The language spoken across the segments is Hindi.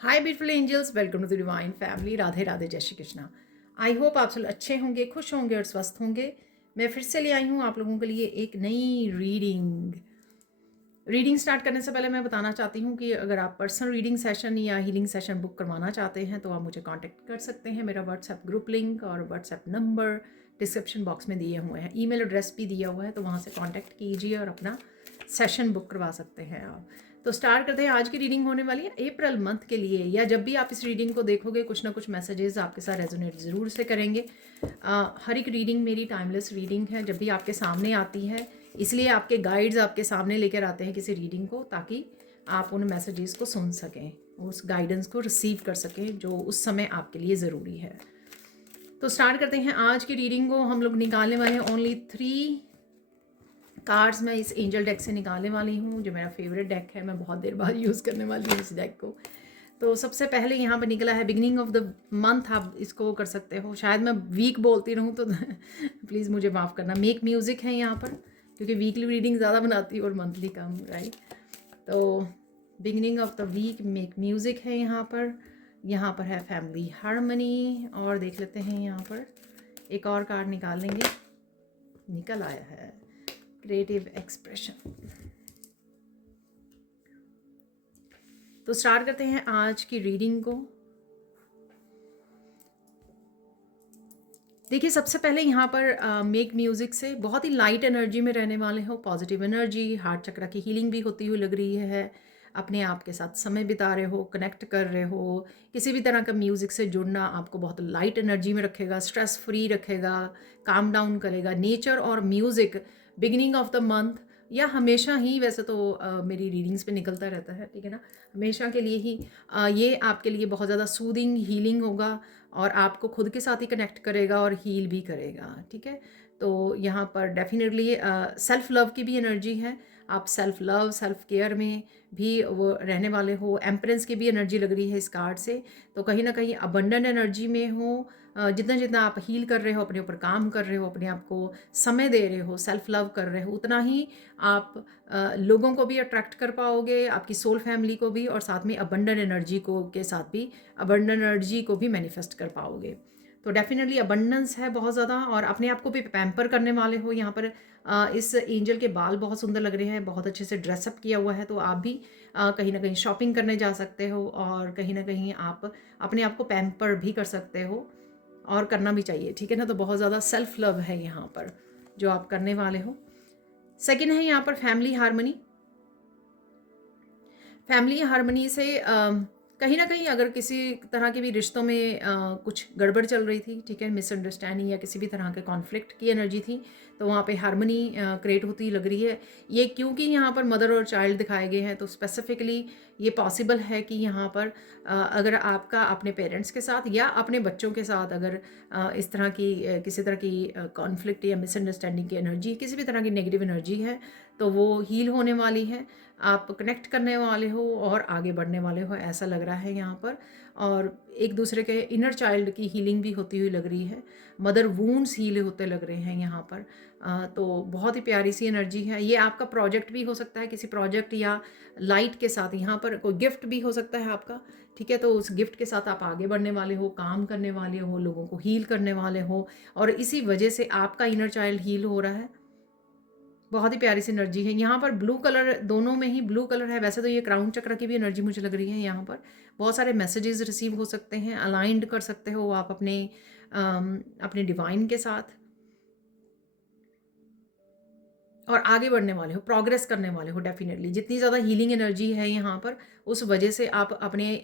Hi beautiful angels, welcome to the divine family. Radhe Radhe, जय श्री कृष्णा। आई होप आप सब अच्छे होंगे, खुश होंगे और स्वस्थ होंगे। मैं फिर से ले आई हूँ आप लोगों के लिए एक नई रीडिंग स्टार्ट करने से पहले मैं बताना चाहती हूँ कि अगर आप पर्सनल रीडिंग सेशन या हीलिंग सेशन बुक करवाना चाहते हैं तो आप मुझे कांटेक्ट कर सकते हैं। मेरा व्हाट्सएप ग्रुप लिंक और व्हाट्सएप नंबर डिस्क्रिप्शन बॉक्स में दिए हुए हैं, ईमेल एड्रेस भी दिया हुआ है, तो वहाँ से कांटेक्ट कीजिए और अपना सेशन बुक करवा सकते हैं आप। तो स्टार्ट करते हैं। आज की रीडिंग होने वाली है अप्रैल मंथ के लिए, या जब भी आप इस रीडिंग को देखोगे कुछ ना कुछ मैसेजेस आपके साथ रेजोनेट ज़रूर से करेंगे। हर एक रीडिंग मेरी टाइमलेस रीडिंग है, जब भी आपके सामने आती है इसलिए आपके गाइड्स आपके सामने लेकर आते हैं किसी रीडिंग को, ताकि आप उन मैसेजेस को सुन सकें, उस गाइडेंस को रिसीव कर सकें जो उस समय आपके लिए ज़रूरी है। तो स्टार्ट करते हैं। आज की रीडिंग को हम लोग निकालने वाले हैं ओनली 3 कार्ड्स। मैं इस एंजल डेक से निकालने वाली हूँ, जो मेरा फेवरेट डेक है। मैं बहुत देर बाद यूज़ करने वाली हूँ इस डेक को। तो सबसे पहले यहाँ पर निकला है बिगिनिंग ऑफ द मंथ। आप इसको कर सकते हो, शायद मैं वीक बोलती रहूँ तो प्लीज़ मुझे माफ़ करना। मेक म्यूज़िक है यहाँ पर, क्योंकि वीकली रीडिंग ज़्यादा बनाती हूँ और मंथली कम, राइट। तो beginning of the week make music है यहाँ पर। यहाँ पर है फैमिली हारमनी। और देख लेते हैं, यहाँ पर एक और कार्ड निकाल लेंगे। निकल आया है क्रिएटिव एक्सप्रेशन। तो स्टार्ट करते हैं आज की रीडिंग को। देखिए, सबसे पहले यहाँ पर मेक म्यूज़िक से बहुत ही लाइट एनर्जी में रहने वाले हो, पॉजिटिव एनर्जी, हार्ट चक्र की हीलिंग भी होती हुई लग रही है। अपने आप के साथ समय बिता रहे हो, कनेक्ट कर रहे हो। किसी भी तरह का म्यूज़िक से जुड़ना आपको बहुत लाइट एनर्जी में रखेगा, स्ट्रेस फ्री रखेगा, काम डाउन करेगा। नेचर और music beginning of the month, या हमेशा ही, वैसे तो मेरी रीडिंग्स पे निकलता रहता है, ठीक है ना, हमेशा के लिए ही ये आपके लिए बहुत ज़्यादा सूदिंग हीलिंग होगा और आपको खुद के साथ ही कनेक्ट करेगा और हील भी करेगा, ठीक है। तो यहाँ पर डेफिनेटली सेल्फ लव की भी एनर्जी है। आप सेल्फ लव, सेल्फ केयर में भी वो रहने वाले हो। एम्प्रेंस की भी एनर्जी लग रही है इस कार्ड से। तो कहीं ना कहीं अबंडन एनर्जी में हो। जितना जितना आप हील कर रहे हो, अपने ऊपर काम कर रहे हो, अपने आप को समय दे रहे हो, सेल्फ लव कर रहे हो, उतना ही आप लोगों को भी अट्रैक्ट कर पाओगे, आपकी सोल फैमिली को भी, और साथ में अबंडन एनर्जी को के साथ भी अबंडन एनर्जी को भी मैनिफेस्ट कर पाओगे। तो डेफिनेटली अबंडेंस है बहुत ज़्यादा। और अपने आप को भी पैम्पर करने वाले हो। यहाँ पर इस एंजल के बाल बहुत सुंदर लग रहे हैं, बहुत अच्छे से ड्रेसअप किया हुआ है। तो आप भी कहीं ना कहीं शॉपिंग करने जा सकते हो, और कहीं ना कहीं आप अपने आप को पैम्पर भी कर सकते हो, और करना भी चाहिए, ठीक है ना। तो बहुत ज़्यादा सेल्फ लव है यहाँ पर जो आप करने वाले हो। सेकेंड है यहाँ पर फैमिली हारमनी। फैमिली हारमनी से कहीं ना कहीं अगर किसी तरह के भी रिश्तों में कुछ गड़बड़ चल रही थी, ठीक है, मिसअंडरस्टैंडिंग या किसी भी तरह के कॉन्फ्लिक्ट की एनर्जी थी, तो वहाँ पे हारमनी क्रिएट होती लग रही है। ये क्योंकि यहाँ पर मदर और चाइल्ड दिखाए गए हैं, तो स्पेसिफिकली ये पॉसिबल है कि यहाँ पर अगर आपका अपने पेरेंट्स के साथ या अपने बच्चों के साथ अगर इस तरह की किसी तरह की कॉन्फ्लिक्ट या मिसअंडरस्टैंडिंग की एनर्जी, किसी भी तरह की नेगेटिव एनर्जी है, तो वो हील होने वाली है। आप कनेक्ट करने वाले हो और आगे बढ़ने वाले हो, ऐसा लग रहा है यहाँ पर। और एक दूसरे के इनर चाइल्ड की हीलिंग भी होती हुई लग रही है। मदर वूंड्स हील होते लग रहे हैं यहाँ पर। तो बहुत ही प्यारी सी एनर्जी है। ये आपका प्रोजेक्ट भी हो सकता है, किसी प्रोजेक्ट या लाइट के साथ। यहाँ पर कोई गिफ्ट भी हो सकता है आपका, ठीक है। तो उस गिफ्ट के साथ आप आगे बढ़ने वाले हो, काम करने वाले हो, लोगों को हील करने वाले हो, और इसी वजह से आपका इनर चाइल्ड हील हो रहा है। बहुत ही प्यारी सी एनर्जी है यहाँ पर। ब्लू कलर, दोनों में ही ब्लू कलर है। वैसे तो ये क्राउन चक्र की भी एनर्जी मुझे लग रही है यहाँ पर। बहुत सारे मैसेजेस रिसीव हो सकते हैं, अलाइंड कर सकते हो आप अपने अपने डिवाइन के साथ, और आगे बढ़ने वाले हो, प्रोग्रेस करने वाले हो। डेफिनेटली जितनी ज़्यादा हीलिंग एनर्जी है यहाँ पर, उस वजह से आप अपने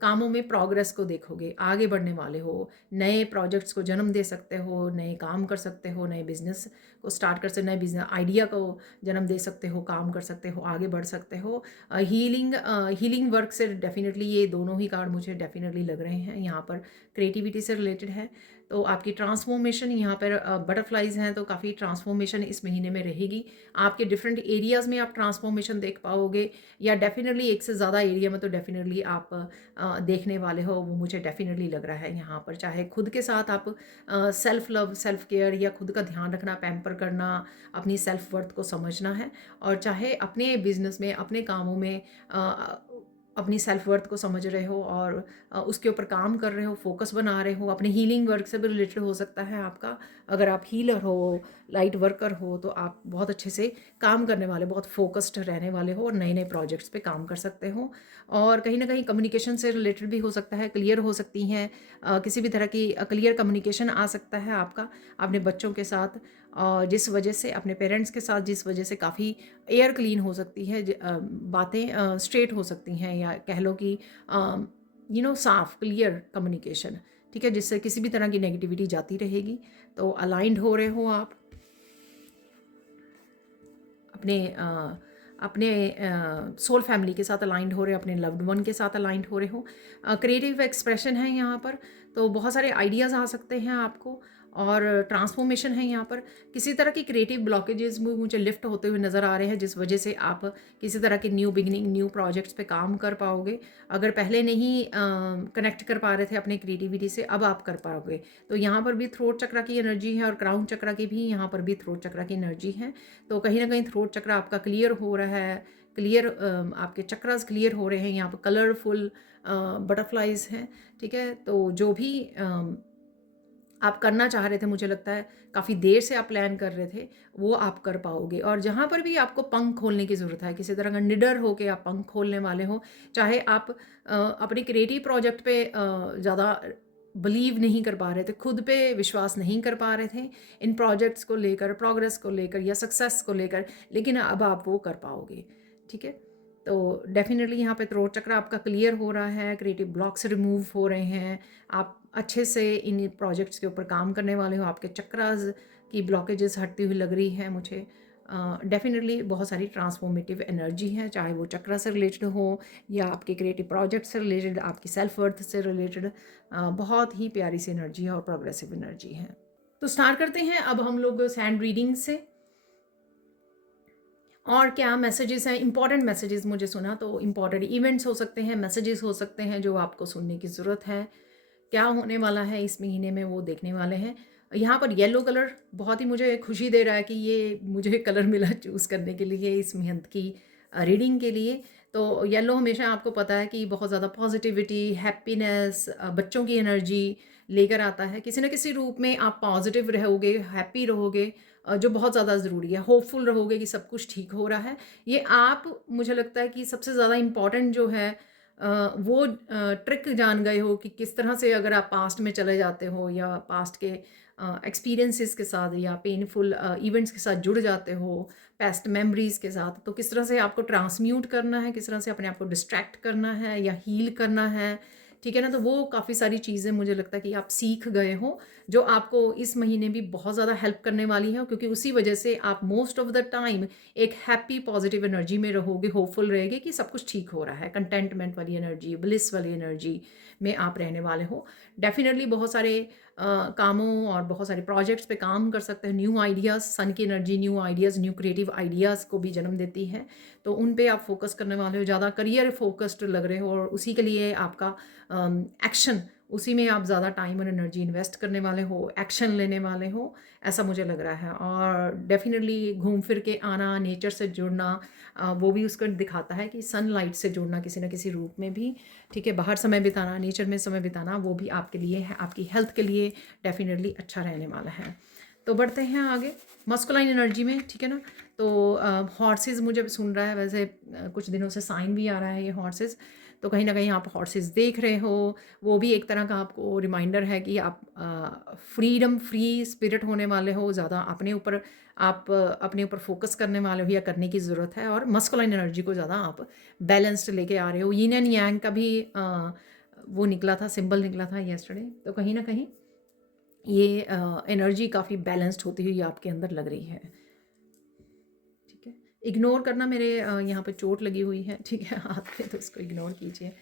कामों में प्रोग्रेस को देखोगे, आगे बढ़ने वाले हो, नए प्रोजेक्ट्स को जन्म दे सकते हो, नए काम कर सकते हो, नए बिजनेस को स्टार्ट कर सकते हो, नए बिजनेस आइडिया को जन्म दे सकते हो, काम कर सकते हो, आगे बढ़ सकते हो। हीलिंग वर्क से डेफिनेटली ये दोनों ही कार्ड मुझे डेफिनेटली लग रहे हैं। यहाँ पर क्रिएटिविटी से रिलेटेड है, तो आपकी ट्रांसफॉर्मेशन यहाँ पर बटरफ्लाइज हैं, तो काफ़ी ट्रांसफॉर्मेशन इस महीने में रहेगी। आपके डिफरेंट एरियाज़ में आप ट्रांसफॉर्मेशन देख पाओगे, या डेफिनेटली एक से ज़्यादा एरिया में तो डेफिनेटली आप देखने वाले हो, वो मुझे डेफिनेटली लग रहा है यहाँ पर। चाहे खुद के साथ आप सेल्फ लव, सेल्फ केयर या खुद का ध्यान रखना, पैम्पर करना, अपनी सेल्फ वर्थ को समझना है, और चाहे अपने बिजनेस में, अपने कामों में अपनी सेल्फ वर्थ को समझ रहे हो और उसके ऊपर काम कर रहे हो, फोकस बना रहे हो। अपने हीलिंग वर्क से भी रिलेटेड हो सकता है आपका। अगर आप हीलर हो, लाइट वर्कर हो, तो आप बहुत अच्छे से काम करने वाले, बहुत फोकस्ड रहने वाले हो और नए नए प्रोजेक्ट्स पे काम कर सकते हो। और कहीं ना कहीं कम्युनिकेशन से रिलेटेड भी हो सकता है, क्लियर हो सकती हैं, किसी भी तरह की क्लियर कम्युनिकेशन आ सकता है आपका अपने बच्चों के साथ, जिस वजह से अपने पेरेंट्स के साथ, जिस वजह से काफ़ी एयर क्लीन हो सकती है, बातें स्ट्रेट हो सकती हैं, या कह लो कि साफ क्लियर कम्युनिकेशन, ठीक है, जिससे किसी भी तरह की नेगेटिविटी जाती रहेगी। तो अलाइंड हो रहे हो आप अपने अपने सोल फैमिली के साथ अलाइंड हो रहे हो, अपने लव्ड वन के साथ अलाइंड हो रहे हो। क्रिएटिव एक्सप्रेशन है यहाँ पर, तो बहुत सारे आइडियाज़ आ सकते हैं आपको, और ट्रांसफॉर्मेशन है यहाँ पर। किसी तरह की क्रिएटिव ब्लॉकेजेस मुझे लिफ्ट होते हुए नज़र आ रहे हैं, जिस वजह से आप किसी तरह के न्यू बिगनिंग, न्यू प्रोजेक्ट्स पे काम कर पाओगे। अगर पहले नहीं कनेक्ट कर पा रहे थे अपने क्रिएटिविटी से, अब आप कर पाओगे। तो यहाँ पर भी थ्रोट चक्रा की एनर्जी है, और क्राउन चक्रा की भी यहाँ पर भी थ्रोट चक्रा की एनर्जी है। तो कहीं ना कहीं थ्रोट चक्र आपका क्लियर हो रहा है, क्लियर आपके चक्रास क्लियर हो रहे हैं। यहाँ पर कलरफुल बटरफ्लाइज हैं, ठीक है। तो जो भी आप करना चाह रहे थे, मुझे लगता है काफ़ी देर से आप प्लान कर रहे थे, वो आप कर पाओगे। और जहाँ पर भी आपको पंख खोलने की ज़रूरत है, किसी तरह का निडर हो के आप पंख खोलने वाले हो, चाहे आप अपने क्रिएटिव प्रोजेक्ट पे ज़्यादा बिलीव नहीं कर पा रहे थे, खुद पे विश्वास नहीं कर पा रहे थे इन प्रोजेक्ट्स को लेकर, प्रोग्रेस को लेकर या सक्सेस को लेकर, लेकिन अब आप वो कर पाओगे, ठीक है। तो डेफिनेटली यहाँ पे थ्रोट चक्र आपका क्लियर हो रहा है, क्रिएटिव ब्लॉक्स रिमूव हो रहे हैं, आप अच्छे से इन प्रोजेक्ट्स के ऊपर काम करने वाले हो, आपके चक्रास की ब्लॉकेजेस हटती हुई लग रही है मुझे। डेफिनेटली बहुत सारी ट्रांसफॉर्मेटिव एनर्जी है, चाहे वो चक्रा से रिलेटेड हो या आपके क्रिएटिव प्रोजेक्ट से रिलेटेड, आपकी सेल्फ वर्थ से रिलेटेड। बहुत ही प्यारी सी एनर्जी है और प्रोग्रेसिव एनर्जी है। तो स्टार्ट करते हैं अब हम लोग सैंड रीडिंग से। और क्या मैसेजेस हैं, इंपॉर्टेंट मैसेजेस मुझे सुना, तो इंपॉर्टेंट इवेंट्स हो सकते हैं, मैसेजेस हो सकते हैं जो आपको सुनने की ज़रूरत है। क्या होने वाला है इस महीने में वो देखने वाले हैं। यहाँ पर येलो कलर बहुत ही मुझे खुशी दे रहा है कि ये मुझे कलर मिला चूज़ करने के लिए इस मंथ की रीडिंग के लिए। तो येलो हमेशा आपको पता है कि बहुत ज़्यादा पॉजिटिविटी, हैप्पीनेस, बच्चों की एनर्जी लेकर आता है। किसी न किसी रूप में आप पॉजिटिव रहोगे, हैप्पी रहोगे, जो बहुत ज़्यादा ज़रूरी है। होपफुल रहोगे कि सब कुछ ठीक हो रहा है। ये आप, मुझे लगता है कि सबसे ज़्यादा इम्पॉर्टेंट जो है, वो ट्रिक जान गए हो कि किस तरह से अगर आप पास्ट में चले जाते हो या पास्ट के एक्सपीरियंसेस के साथ या पेनफुल इवेंट्स के साथ जुड़ जाते हो, पास्ट मेमोरीज के साथ, तो किस तरह से आपको ट्रांसम्यूट करना है, किस तरह से अपने आप को डिस्ट्रैक्ट करना है या हील करना है, ठीक है ना। तो वो काफ़ी सारी चीज़ें मुझे लगता है कि आप सीख गए हो, जो आपको इस महीने भी बहुत ज़्यादा हेल्प करने वाली है, क्योंकि उसी वजह से आप मोस्ट ऑफ द टाइम एक हैप्पी पॉजिटिव एनर्जी में रहोगे, होपफुल रहेगे कि सब कुछ ठीक हो रहा है, कंटेंटमेंट वाली एनर्जी, ब्लिस वाली एनर्जी में आप रहने वाले हो। डेफिनेटली बहुत सारे कामों और बहुत सारे प्रोजेक्ट्स पे काम कर सकते हैं। न्यू आइडियाज़, सन की energy new ideas, new creative ideas को भी जन्म देती है, तो उन पे आप फोकस करने वाले हो, ज़्यादा करियर फोकस्ड लग रहे हो, और उसी के लिए आपका एक्शन, उसी में आप ज़्यादा टाइम और एनर्जी इन्वेस्ट करने वाले हो, एक्शन लेने वाले हो, ऐसा मुझे लग रहा है। और डेफिनेटली घूम फिर के आना, नेचर से जुड़ना, वो भी उसको दिखाता है कि सनलाइट से जुड़ना किसी न किसी रूप में भी, ठीक है। बाहर समय बिताना, नेचर में समय बिताना, वो भी आपके लिए है, आपकी हेल्थ के लिए डेफिनेटली अच्छा रहने वाला है। तो बढ़ते हैं आगे मस्कुलाइन एनर्जी में, ठीक है ना। तो हॉर्सेस मुझे सुन रहा है, वैसे कुछ दिनों से साइन भी आ रहा है ये हॉर्सेस, तो कहीं ना कहीं आप हॉर्सेस देख रहे हो, वो भी एक तरह का आपको रिमाइंडर है कि आप फ्रीडम, फ्री स्पिरिट होने वाले हो, ज़्यादा अपने ऊपर, आप अपने ऊपर फोकस करने वाले हो या करने की ज़रूरत है, और मस्कुलाइन एनर्जी को ज़्यादा आप बैलेंस्ड लेके आ रहे हो। यिन एंड यांग का भी वो निकला था, सिंबल निकला था येस्टरडे, तो कहीं ना कहीं ये एनर्जी काफ़ी बैलेंस्ड होती हुई आपके अंदर लग रही है, ठीक है। इग्नोर करना, मेरे यहाँ पे चोट लगी हुई है, ठीक है, हाथ पे, तो इसको इग्नोर कीजिए।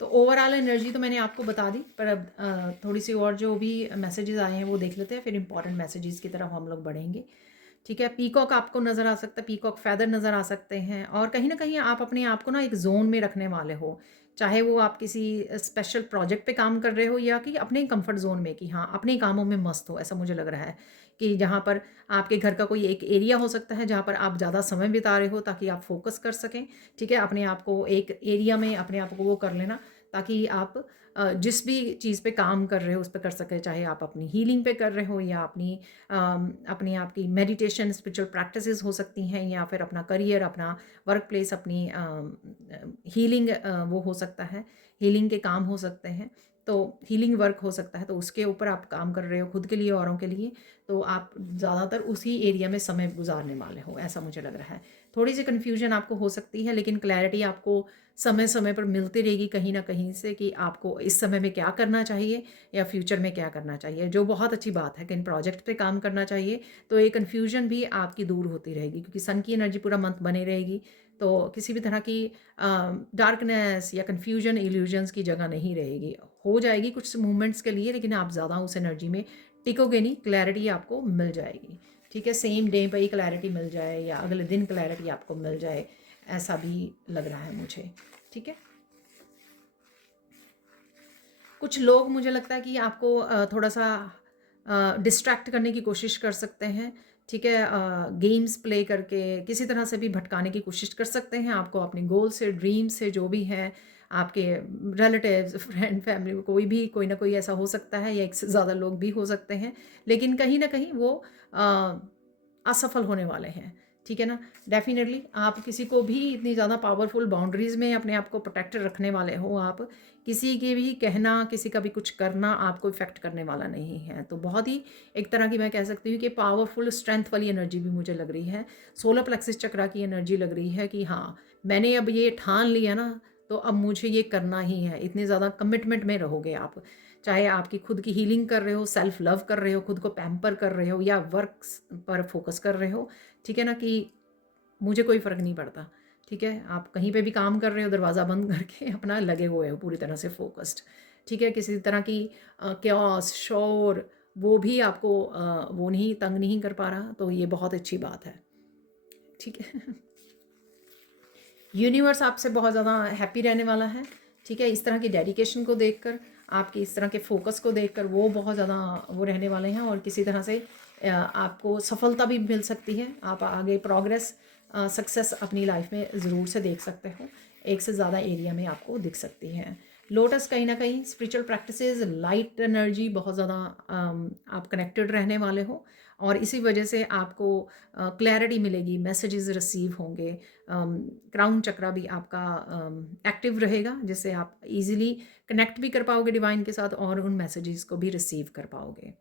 तो ओवरऑल एनर्जी तो मैंने आपको बता दी, पर अब थोड़ी सी और जो भी मैसेजेस आए हैं वो देख लेते हैं, फिर इंपॉर्टेंट मैसेजेस की तरफ हम लोग बढ़ेंगे, ठीक है। पीकॉक आपको नज़र आ सकता है, पीकॉक फैदर नज़र आ सकते हैं, और कहीं ना कहीं आप अपने आप को ना एक जोन में रखने वाले हो, चाहे वो आप किसी स्पेशल प्रोजेक्ट पे काम कर रहे हो या कि अपने कंफर्ट जोन में, कि हाँ अपने कामों में मस्त हो, ऐसा मुझे लग रहा है। कि जहाँ पर आपके घर का कोई एक एरिया हो सकता है जहाँ पर आप ज़्यादा समय बिता रहे हो, ताकि आप फोकस कर सकें। ठीक है, अपने आप को एक एरिया में अपने आप को वो कर लेना, ताकि आप जिस भी चीज़ पे काम कर रहे हो उस पे कर सकें, चाहे आप अपनी हीलिंग पे कर रहे हो या अपने आप की मेडिटेशन स्पिरिचुअल प्रैक्टिसेस हो सकती हैं, या फिर अपना करियर, अपना वर्क प्लेस, अपनी हीलिंग वो हो सकता है, हीलिंग के काम हो सकते हैं, तो हीलिंग वर्क हो सकता है, तो उसके ऊपर आप काम कर रहे हो खुद के लिए, औरों के लिए, तो आप ज़्यादातर उसी एरिया में समय गुजारने वाले हो, ऐसा मुझे लग रहा है। थोड़ी सी कन्फ्यूजन आपको हो सकती है, लेकिन क्लैरिटी आपको समय समय पर मिलती रहेगी कहीं ना कहीं से, कि आपको इस समय में क्या करना चाहिए या फ्यूचर में क्या करना चाहिए, जो बहुत अच्छी बात है। कि इन प्रोजेक्ट पे काम करना चाहिए तो ये कन्फ्यूजन भी आपकी दूर होती रहेगी, क्योंकि सन की एनर्जी पूरा मंथ बनी रहेगी, तो किसी भी तरह की डार्कनेस या कन्फ्यूजन, इल्यूजन्स की जगह नहीं रहेगी। हो जाएगी कुछ मूवमेंट्स के लिए, लेकिन आप ज़्यादा उस एनर्जी में टिकोगे नहीं, क्लैरिटी आपको मिल जाएगी। ठीक है, सेम डे पर ही क्लैरिटी मिल जाए या अगले दिन क्लैरिटी आपको मिल जाए, ऐसा भी लग रहा है मुझे। ठीक है, कुछ लोग मुझे लगता है कि आपको थोड़ा सा डिस्ट्रैक्ट करने की कोशिश कर सकते हैं। ठीक है, गेम्स प्ले करके किसी तरह से भी भटकाने की कोशिश कर सकते हैं आपको अपने गोल से, ड्रीम से, जो भी है आपके रिलेटिव्स, फ्रेंड, फैमिली, कोई भी, कोई ना कोई ऐसा हो सकता है, या एक से ज़्यादा लोग भी हो सकते हैं, लेकिन कहीं ना कहीं वो अ, असफल होने वाले हैं। ठीक है ना, डेफिनेटली आप किसी को भी इतनी ज़्यादा पावरफुल बाउंड्रीज़ में अपने आप को प्रोटेक्ट रखने वाले हो, आप किसी के भी कहना, किसी का भी कुछ करना आपको इफ़ेक्ट करने वाला नहीं है। तो बहुत ही एक तरह की मैं कह सकती हूँ कि पावरफुल स्ट्रेंथ वाली एनर्जी भी मुझे लग रही है। सोलर प्लेक्सिस चक्रा की एनर्जी लग रही है कि हाँ, मैंने अब ये ठान लिया ना, तो अब मुझे ये करना ही है। इतने ज़्यादा कमिटमेंट में रहोगे आप, चाहे आपकी खुद की हीलिंग कर रहे हो, सेल्फ लव कर रहे हो, खुद को पैम्पर कर रहे हो, या वर्क पर फोकस कर रहे हो। ठीक है ना, कि मुझे कोई फ़र्क नहीं पड़ता। ठीक है, आप कहीं पे भी काम कर रहे हो, दरवाज़ा बंद करके अपना लगे हुए हो पूरी तरह से फ़ोकस्ड। ठीक है, किसी तरह की क्योस, शोर, वो भी आपको वो नहीं, तंग नहीं कर पा रहा, तो ये बहुत अच्छी बात है। ठीक है, यूनिवर्स आपसे बहुत ज़्यादा हैप्पी रहने वाला है। ठीक है, इस तरह की डेडिकेशन को देखकर, आपके इस तरह के फोकस को देखकर वो बहुत ज़्यादा वो रहने वाले हैं, और किसी तरह से आपको सफलता भी मिल सकती है। आप आगे प्रोग्रेस, सक्सेस अपनी लाइफ में ज़रूर से देख सकते हो, एक से ज़्यादा एरिया में आपको दिख सकती है। लोटस कहीं ना कहीं स्पिरिचुअल प्रैक्टिसेस, लाइट एनर्जी, बहुत ज़्यादा आप कनेक्टेड रहने वाले हो, और इसी वजह से आपको क्लैरिटी मिलेगी, मैसेजेस रिसीव होंगे। क्राउन चक्रा भी आपका एक्टिव रहेगा, जिससे आप इजीली कनेक्ट भी कर पाओगे डिवाइन के साथ, और उन मैसेजेस को भी रिसीव कर पाओगे,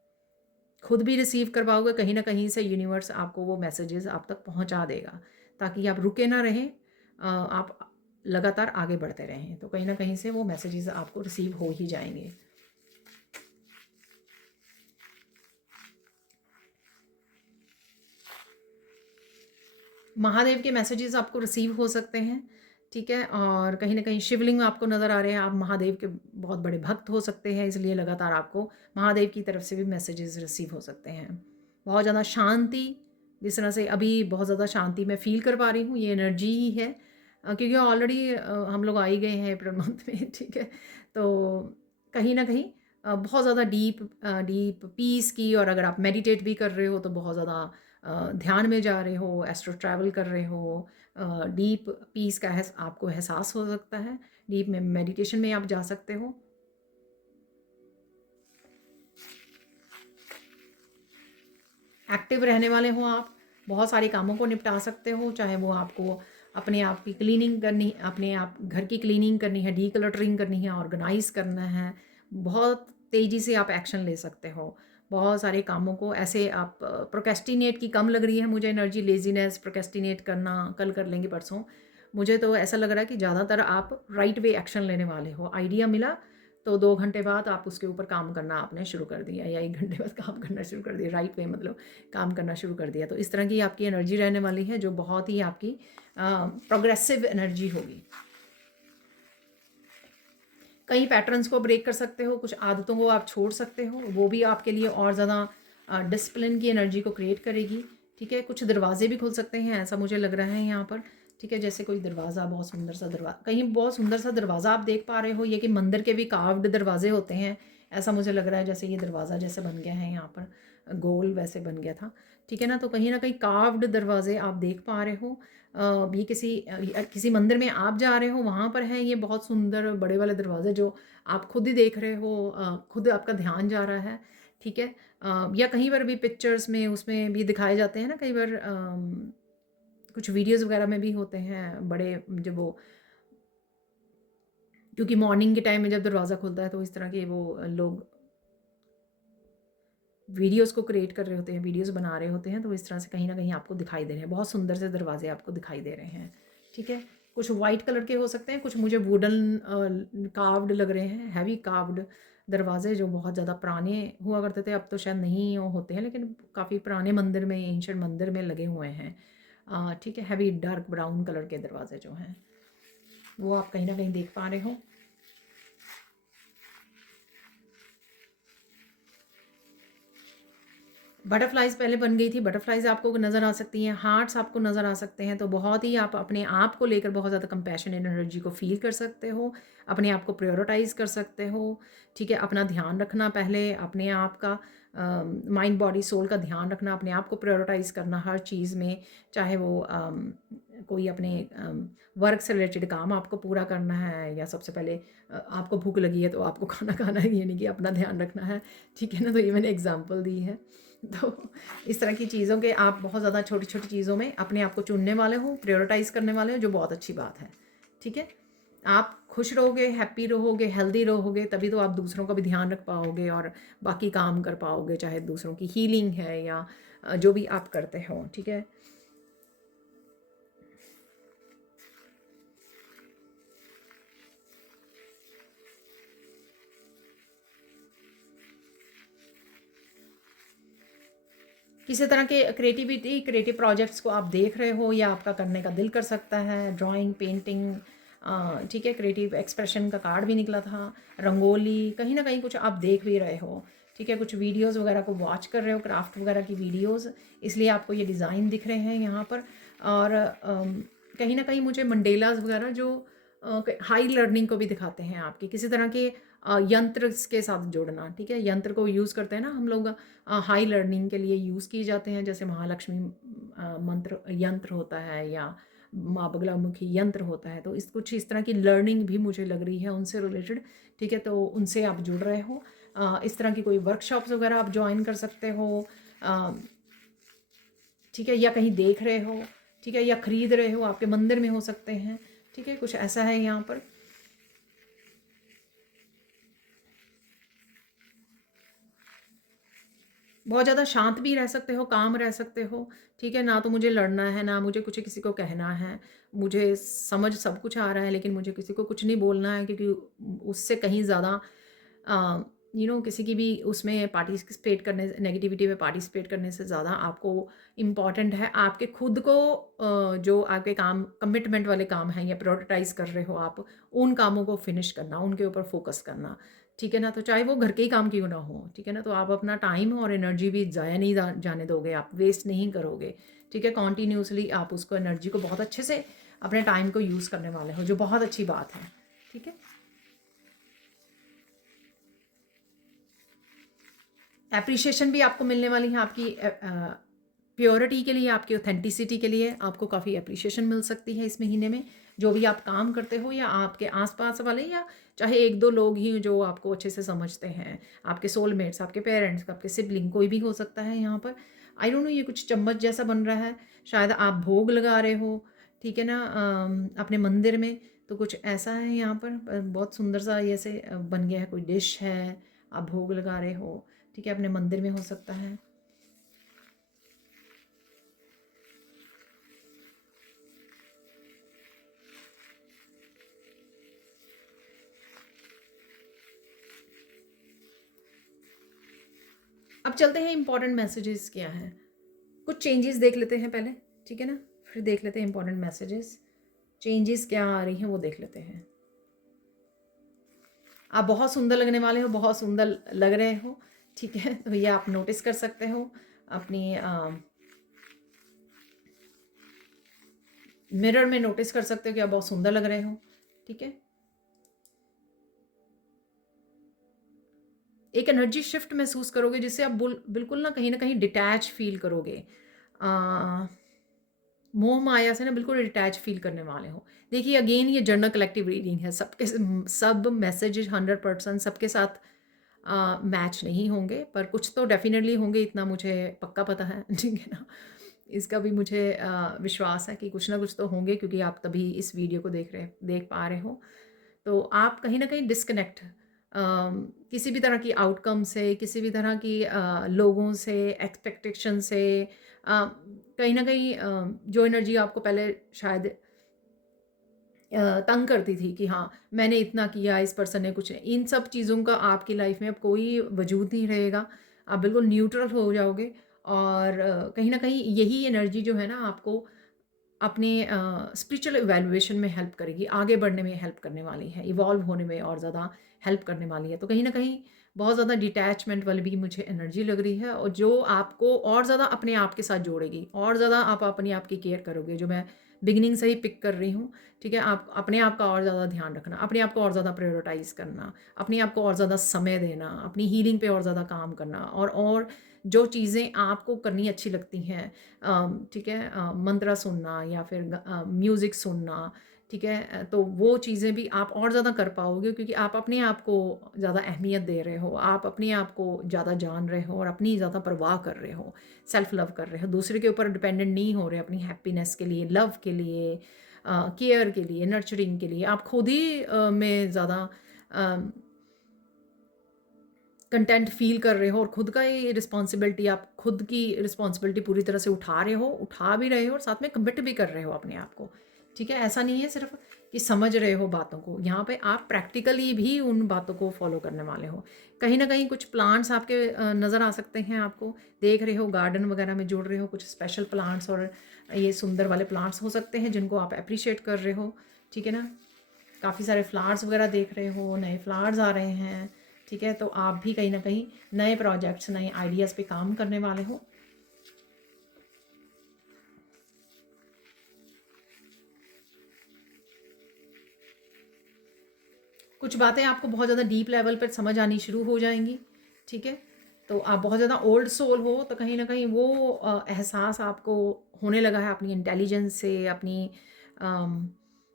खुद भी रिसीव कर पाओगे। कहीं ना कहीं से यूनिवर्स आपको वो मैसेजेस आप तक पहुंचा देगा, ताकि आप रुके ना रहें, आप लगातार आगे बढ़ते रहें, तो कहीं ना कहीं से वो मैसेजेस आपको रिसीव हो ही जाएंगे। महादेव के मैसेजेस आपको रिसीव हो सकते हैं। ठीक है, और कहीं ना कहीं शिवलिंग आपको नज़र आ रहे हैं, आप महादेव के बहुत बड़े भक्त हो सकते हैं, इसलिए लगातार आपको महादेव की तरफ से भी मैसेजेस रिसीव हो सकते हैं। बहुत ज़्यादा शांति, जिस तरह से अभी बहुत ज़्यादा शांति मैं फील कर पा रही हूँ, ये एनर्जी ही है, क्योंकि ऑलरेडी हम लोग आ ही गए हैं अप्रैल मंथ में। ठीक है, तो कहीं ना कहीं बहुत ज़्यादा डीप डीप पीस की, और अगर आप मेडिटेट भी कर रहे हो तो बहुत ज़्यादा ध्यान में जा रहे हो, एस्ट्रो ट्रैवल कर रहे हो, डीप पीस का आपको एहसास हो सकता है, डीप में मेडिटेशन में आप जा सकते हो। एक्टिव रहने वाले हो आप, बहुत सारे कामों को निपटा सकते हो, चाहे वो आपको अपने आप की क्लीनिंग करनी, अपने आप घर की क्लीनिंग करनी है, डीक्लटरिंग करनी है, ऑर्गेनाइज करना है, बहुत तेज़ी से आप एक्शन ले सकते हो। बहुत सारे कामों को ऐसे आप प्रोक्रेस्टिनेट की कम लग रही है मुझे एनर्जी, लेजीनेस, प्रोक्रेस्टिनेट करना, कल कर लेंगे, परसों, मुझे तो ऐसा लग रहा है कि ज़्यादातर आप राइट वे एक्शन लेने वाले हो। आइडिया मिला तो 2 घंटे बाद आप उसके ऊपर काम करना आपने शुरू कर दिया, या 1 घंटे बाद काम करना शुरू कर दिया, राइट वे मतलब काम करना शुरू कर दिया। तो इस तरह की आपकी एनर्जी रहने वाली है, जो बहुत ही आपकी प्रोग्रेसिव एनर्जी होगी। कई पैटर्न्स को ब्रेक कर सकते हो, कुछ आदतों को आप छोड़ सकते हो, वो भी आपके लिए और ज़्यादा डिसिप्लिन की एनर्जी को क्रिएट करेगी। ठीक है, कुछ दरवाजे भी खुल सकते हैं, ऐसा मुझे लग रहा है यहाँ पर। ठीक है, जैसे कोई दरवाज़ा, बहुत सुंदर सा दरवाज़ा, कहीं बहुत सुंदर सा दरवाज़ा आप देख पा रहे हो, ये कि मंदिर के भी कार्व्ड दरवाजे होते हैं, ऐसा मुझे लग रहा है, जैसे ये दरवाज़ा जैसे बन गया है यहाँ पर। गोल वैसे बन गया था, ठीक है ना। तो कहीं न कहीं कार्व्ड दरवाज़े आप देख पा रहे हो। ये किसी मंदिर में आप जा रहे हो, वहाँ पर हैं ये बहुत सुंदर बड़े वाले दरवाज़े जो आप खुद ही देख रहे हो, खुद आपका ध्यान जा रहा है, ठीक है। या कहीं पर भी पिक्चर्स में उसमें भी दिखाए जाते हैं ना कई बार, कुछ वीडियोज़ वगैरह में भी होते हैं बड़े, जब वो, क्योंकि मॉर्निंग के टाइम में जब दरवाज़ा खुलता है तो इस तरह के वो लोग वीडियोज़ को क्रिएट कर रहे होते हैं, वीडियोज़ बना रहे होते हैं, तो इस तरह से कहीं न कहीं आपको दिखाई दे रहे हैं। बहुत सुंदर से दरवाज़े आपको दिखाई दे रहे हैं, ठीक है। कुछ वाइट कलर के हो सकते हैं, कुछ मुझे वुडन कार्व्ड लग रहे हैं, हेवी कार्व्ड दरवाज़े जो बहुत ज़्यादा पुराने हुआ करते थे, अब तो शायद नहीं वो होते हैं, लेकिन काफ़ी पुराने मंदिर में, एंशिएंट मंदिर में लगे हुए हैं। ठीक है, हेवी डार्क ब्राउन कलर के दरवाज़े जो हैं, वो आप कहीं न कहीं देख पा रहे हो। बटरफ्लाइज़ पहले बन गई थी, बटरफ्लाइज़ आपको नज़र आ सकती हैं, हार्ट्स आपको नज़र आ सकते हैं, तो बहुत ही आप अपने आप को लेकर बहुत ज़्यादा कंपैशन एनर्जी को फ़ील कर सकते हो, अपने आप को प्रायोरिटाइज़ कर सकते हो, ठीक है। अपना ध्यान रखना पहले, अपने आप का माइंड, बॉडी, सोल का ध्यान रखना, अपने आप को प्रायोरिटाइज़ करना हर चीज़ में, चाहे वो कोई अपने वर्क से रिलेटेड काम आपको पूरा करना है, या सबसे पहले आपको भूख लगी है तो आपको खाना खाना है, ये नहीं कि अपना ध्यान रखना है, ठीक है ना। तो ये मैंने एग्ज़ाम्पल दी है। तो इस तरह की चीज़ों के आप बहुत ज़्यादा छोटी-छोटी चीज़ों में अपने आप को चुनने वाले हो, प्रायोरिटाइज़ करने वाले हो, जो बहुत अच्छी बात है, ठीक है। आप खुश रहोगे, हैप्पी रहोगे, हेल्दी रहोगे, तभी तो आप दूसरों का भी ध्यान रख पाओगे और बाकी काम कर पाओगे, चाहे दूसरों की हीलिंग है या जो भी आप करते हो, ठीक है। किसी तरह के क्रिएटिव प्रोजेक्ट्स को आप देख रहे हो या आपका करने का दिल कर सकता है, ड्राइंग, पेंटिंग, ठीक है, क्रिएटिव एक्सप्रेशन का कार्ड भी निकला था, रंगोली, कहीं ना कहीं कुछ आप देख भी रहे हो, ठीक है। कुछ वीडियोस वगैरह को वॉच कर रहे हो, क्राफ्ट वगैरह की वीडियोस, इसलिए आपको ये डिज़ाइन दिख रहे हैं यहाँ पर। और कहीं ना कहीं मुझे मंडेलाज वगैरह जो हाई लर्निंग को भी दिखाते हैं, आपकी किसी तरह के यंत्र के साथ जोड़ना, ठीक है। यंत्र को यूज़ करते हैं ना हम लोग, हाई लर्निंग के लिए यूज़ किए जाते हैं, जैसे महालक्ष्मी मंत्र यंत्र होता है, या माँ बगलामुखी यंत्र होता है, तो कुछ इस तरह की लर्निंग भी मुझे लग रही है उनसे रिलेटेड, ठीक है। तो उनसे आप जुड़ रहे हो, इस तरह की कोई वर्कशॉप्स वगैरह आप ज्वाइन कर सकते हो, अ, ठीक है, या कहीं देख रहे हो, ठीक है, या खरीद रहे हो, आपके मंदिर में हो सकते हैं, ठीक है, कुछ ऐसा है यहाँ पर। बहुत ज़्यादा शांत भी रह सकते हो, काम रह सकते हो, ठीक है। ना तो मुझे लड़ना है, ना मुझे कुछ किसी को कहना है। मुझे समझ सब कुछ आ रहा है, लेकिन मुझे किसी को कुछ नहीं बोलना है, क्योंकि उससे कहीं ज़्यादा किसी की भी उसमें पार्टिसिपेट करने, नेगेटिविटी में पार्टिसिपेट करने से ज़्यादा आपको इम्पॉर्टेंट है आपके खुद को, जो आपके काम कमिटमेंट वाले काम हैं या प्रायोरिटाइज़ कर रहे हो आप, उन कामों को फिनिश करना, उनके ऊपर फोकस करना, ठीक है ना। तो चाहे वो घर के ही काम क्यों ना हो, ठीक है ना, तो आप अपना टाइम और एनर्जी भी ज़ाया नहीं जाने दोगे, आप वेस्ट नहीं करोगे, ठीक है। कॉन्टीन्यूसली आप उसको, एनर्जी को बहुत अच्छे से अपने टाइम को यूज़ करने वाले हो, जो बहुत अच्छी बात है, ठीक है। एप्रिशिएशन भी आपको मिलने वाली है, आपकी प्योरिटी के लिए, आपकी ऑथेंटिसिटी के लिए आपको काफ़ी एप्रिशिएशन मिल सकती है इस महीने में। जो भी आप काम करते हो, या आपके आसपास वाले, या चाहे एक दो लोग ही जो आपको अच्छे से समझते हैं, आपके सोलमेट्स, आपके पेरेंट्स, आपके सिबलिंग, कोई भी हो सकता है यहाँ पर। आई डोंट नो, ये कुछ चम्मच जैसा बन रहा है, शायद आप भोग लगा रहे हो, ठीक है ना, अपने मंदिर में। तो कुछ ऐसा है यहाँ पर, बहुत सुंदर सा ये से बन गया है, कोई डिश है, आप भोग लगा रहे हो, ठीक है, अपने मंदिर में हो सकता है। अब चलते हैं इंपॉर्टेंट मैसेजेस क्या हैं। कुछ चेंजेस देख लेते हैं पहले, ठीक है ना, फिर देख लेते हैं इंपॉर्टेंट मैसेजेस, चेंजेस क्या आ रही हैं वो देख लेते हैं। आप बहुत सुंदर लगने वाले हो, बहुत सुंदर लग रहे हो, ठीक है। तो ये आप नोटिस कर सकते हो अपनी मिरर में, नोटिस कर सकते हो कि आप बहुत सुंदर लग रहे हो, ठीक है। एक एनर्जी शिफ्ट महसूस करोगे जिससे आप बिल्कुल ना कहीं डिटैच फील करोगे। अ, मोह माया से ना बिल्कुल डिटैच फील करने वाले हो। देखिए अगेन ये जनरल कलेक्टिव रीडिंग है, सबके सब मैसेजेस 100% सबके साथ मैच नहीं होंगे, पर कुछ तो डेफिनेटली होंगे, इतना मुझे पक्का पता है। ठीक है ना? इसका भी मुझे विश्वास है कि कुछ ना कुछ तो होंगे, क्योंकि आप तभी इस वीडियो को देख पा रहे हो। तो आप कहीं न कहीं डिस्कनेक्ट किसी भी तरह की आउटकम से, किसी भी तरह की लोगों से, एक्सपेक्टेशन से, कहीं न कहीं जो एनर्जी आपको पहले शायद तंग करती थी कि हाँ, मैंने इतना किया, इस पर्सन ने कुछ नहीं, इन सब चीज़ों का आपकी लाइफ में अब कोई वजूद नहीं रहेगा। आप बिल्कुल न्यूट्रल हो जाओगे, और कहीं न कहीं यही एनर्जी जो है ना आपको अपने स्पिरिचुअल इवैल्यूएशन में हेल्प करेगी, आगे बढ़ने में हेल्प करने वाली है, इवॉल्व होने में और ज़्यादा हेल्प करने वाली है। तो कहीं न कहीं बहुत ज़्यादा डिटैचमेंट वाली भी मुझे एनर्जी लग रही है, और जो आपको और ज़्यादा अपने आप के साथ जोड़ेगी, और ज़्यादा आप अपने आप की केयर करोगे, जो मैं बिगिनिंग से ही पिक कर रही हूँ। ठीक है? आप अपने आप का और ज़्यादा ध्यान रखना, अपने आप को और ज़्यादा प्रायोरिटाइज़ करना, अपने आप को और ज़्यादा समय देना, अपनी हीलिंग पे और ज़्यादा काम करना, और जो चीज़ें आपको करनी अच्छी लगती हैं, ठीक है, मंत्रा सुनना या फिर म्यूज़िक सुनना, ठीक है, तो वो चीज़ें भी आप और ज़्यादा कर पाओगे, क्योंकि आप अपने आप को ज़्यादा अहमियत दे रहे हो, आप अपने आप को ज़्यादा जान रहे हो और अपनी ज़्यादा परवाह कर रहे हो, सेल्फ लव कर रहे हो, दूसरे के ऊपर डिपेंडेंट नहीं हो रहे, अपनी हैप्पीनेस के लिए, लव के लिए, केयर के लिए, नर्चरिंग के लिए। आप खुद ही में ज़्यादा कंटेंट फ़ील कर रहे हो, और खुद का ही रिस्पॉन्सिबिलिटी, आप खुद की रिस्पॉन्सिबिलिटी पूरी तरह से उठा भी रहे हो, और साथ में कमिट भी कर रहे हो अपने आप को। ठीक है? ऐसा नहीं है सिर्फ़ कि समझ रहे हो बातों को, यहाँ पे आप प्रैक्टिकली भी उन बातों को फ़ॉलो करने वाले हो। कहीं न कहीं कुछ प्लांट्स आपके नज़र आ सकते हैं आपको, देख रहे हो गार्डन वगैरह में जुड़ रहे हो, कुछ स्पेशल प्लांट्स और ये सुंदर वाले प्लांट्स हो सकते हैं जिनको आप एप्रिशिएट कर रहे हो। ठीक है ना? काफ़ी सारे फ्लावर्स वगैरह देख रहे हो, नए फ्लावर्स आ रहे हैं। ठीक है? तो आप भी कहीं न कहीं नए प्रोजेक्ट्स, नए आइडियाज़ पे काम करने वाले हो। कुछ बातें आपको बहुत ज़्यादा डीप लेवल पर समझ आनी शुरू हो जाएँगी। ठीक है? तो आप बहुत ज़्यादा ओल्ड सोल हो, तो कहीं न कहीं वो एहसास आपको होने लगा है अपनी इंटेलिजेंस से, अपनी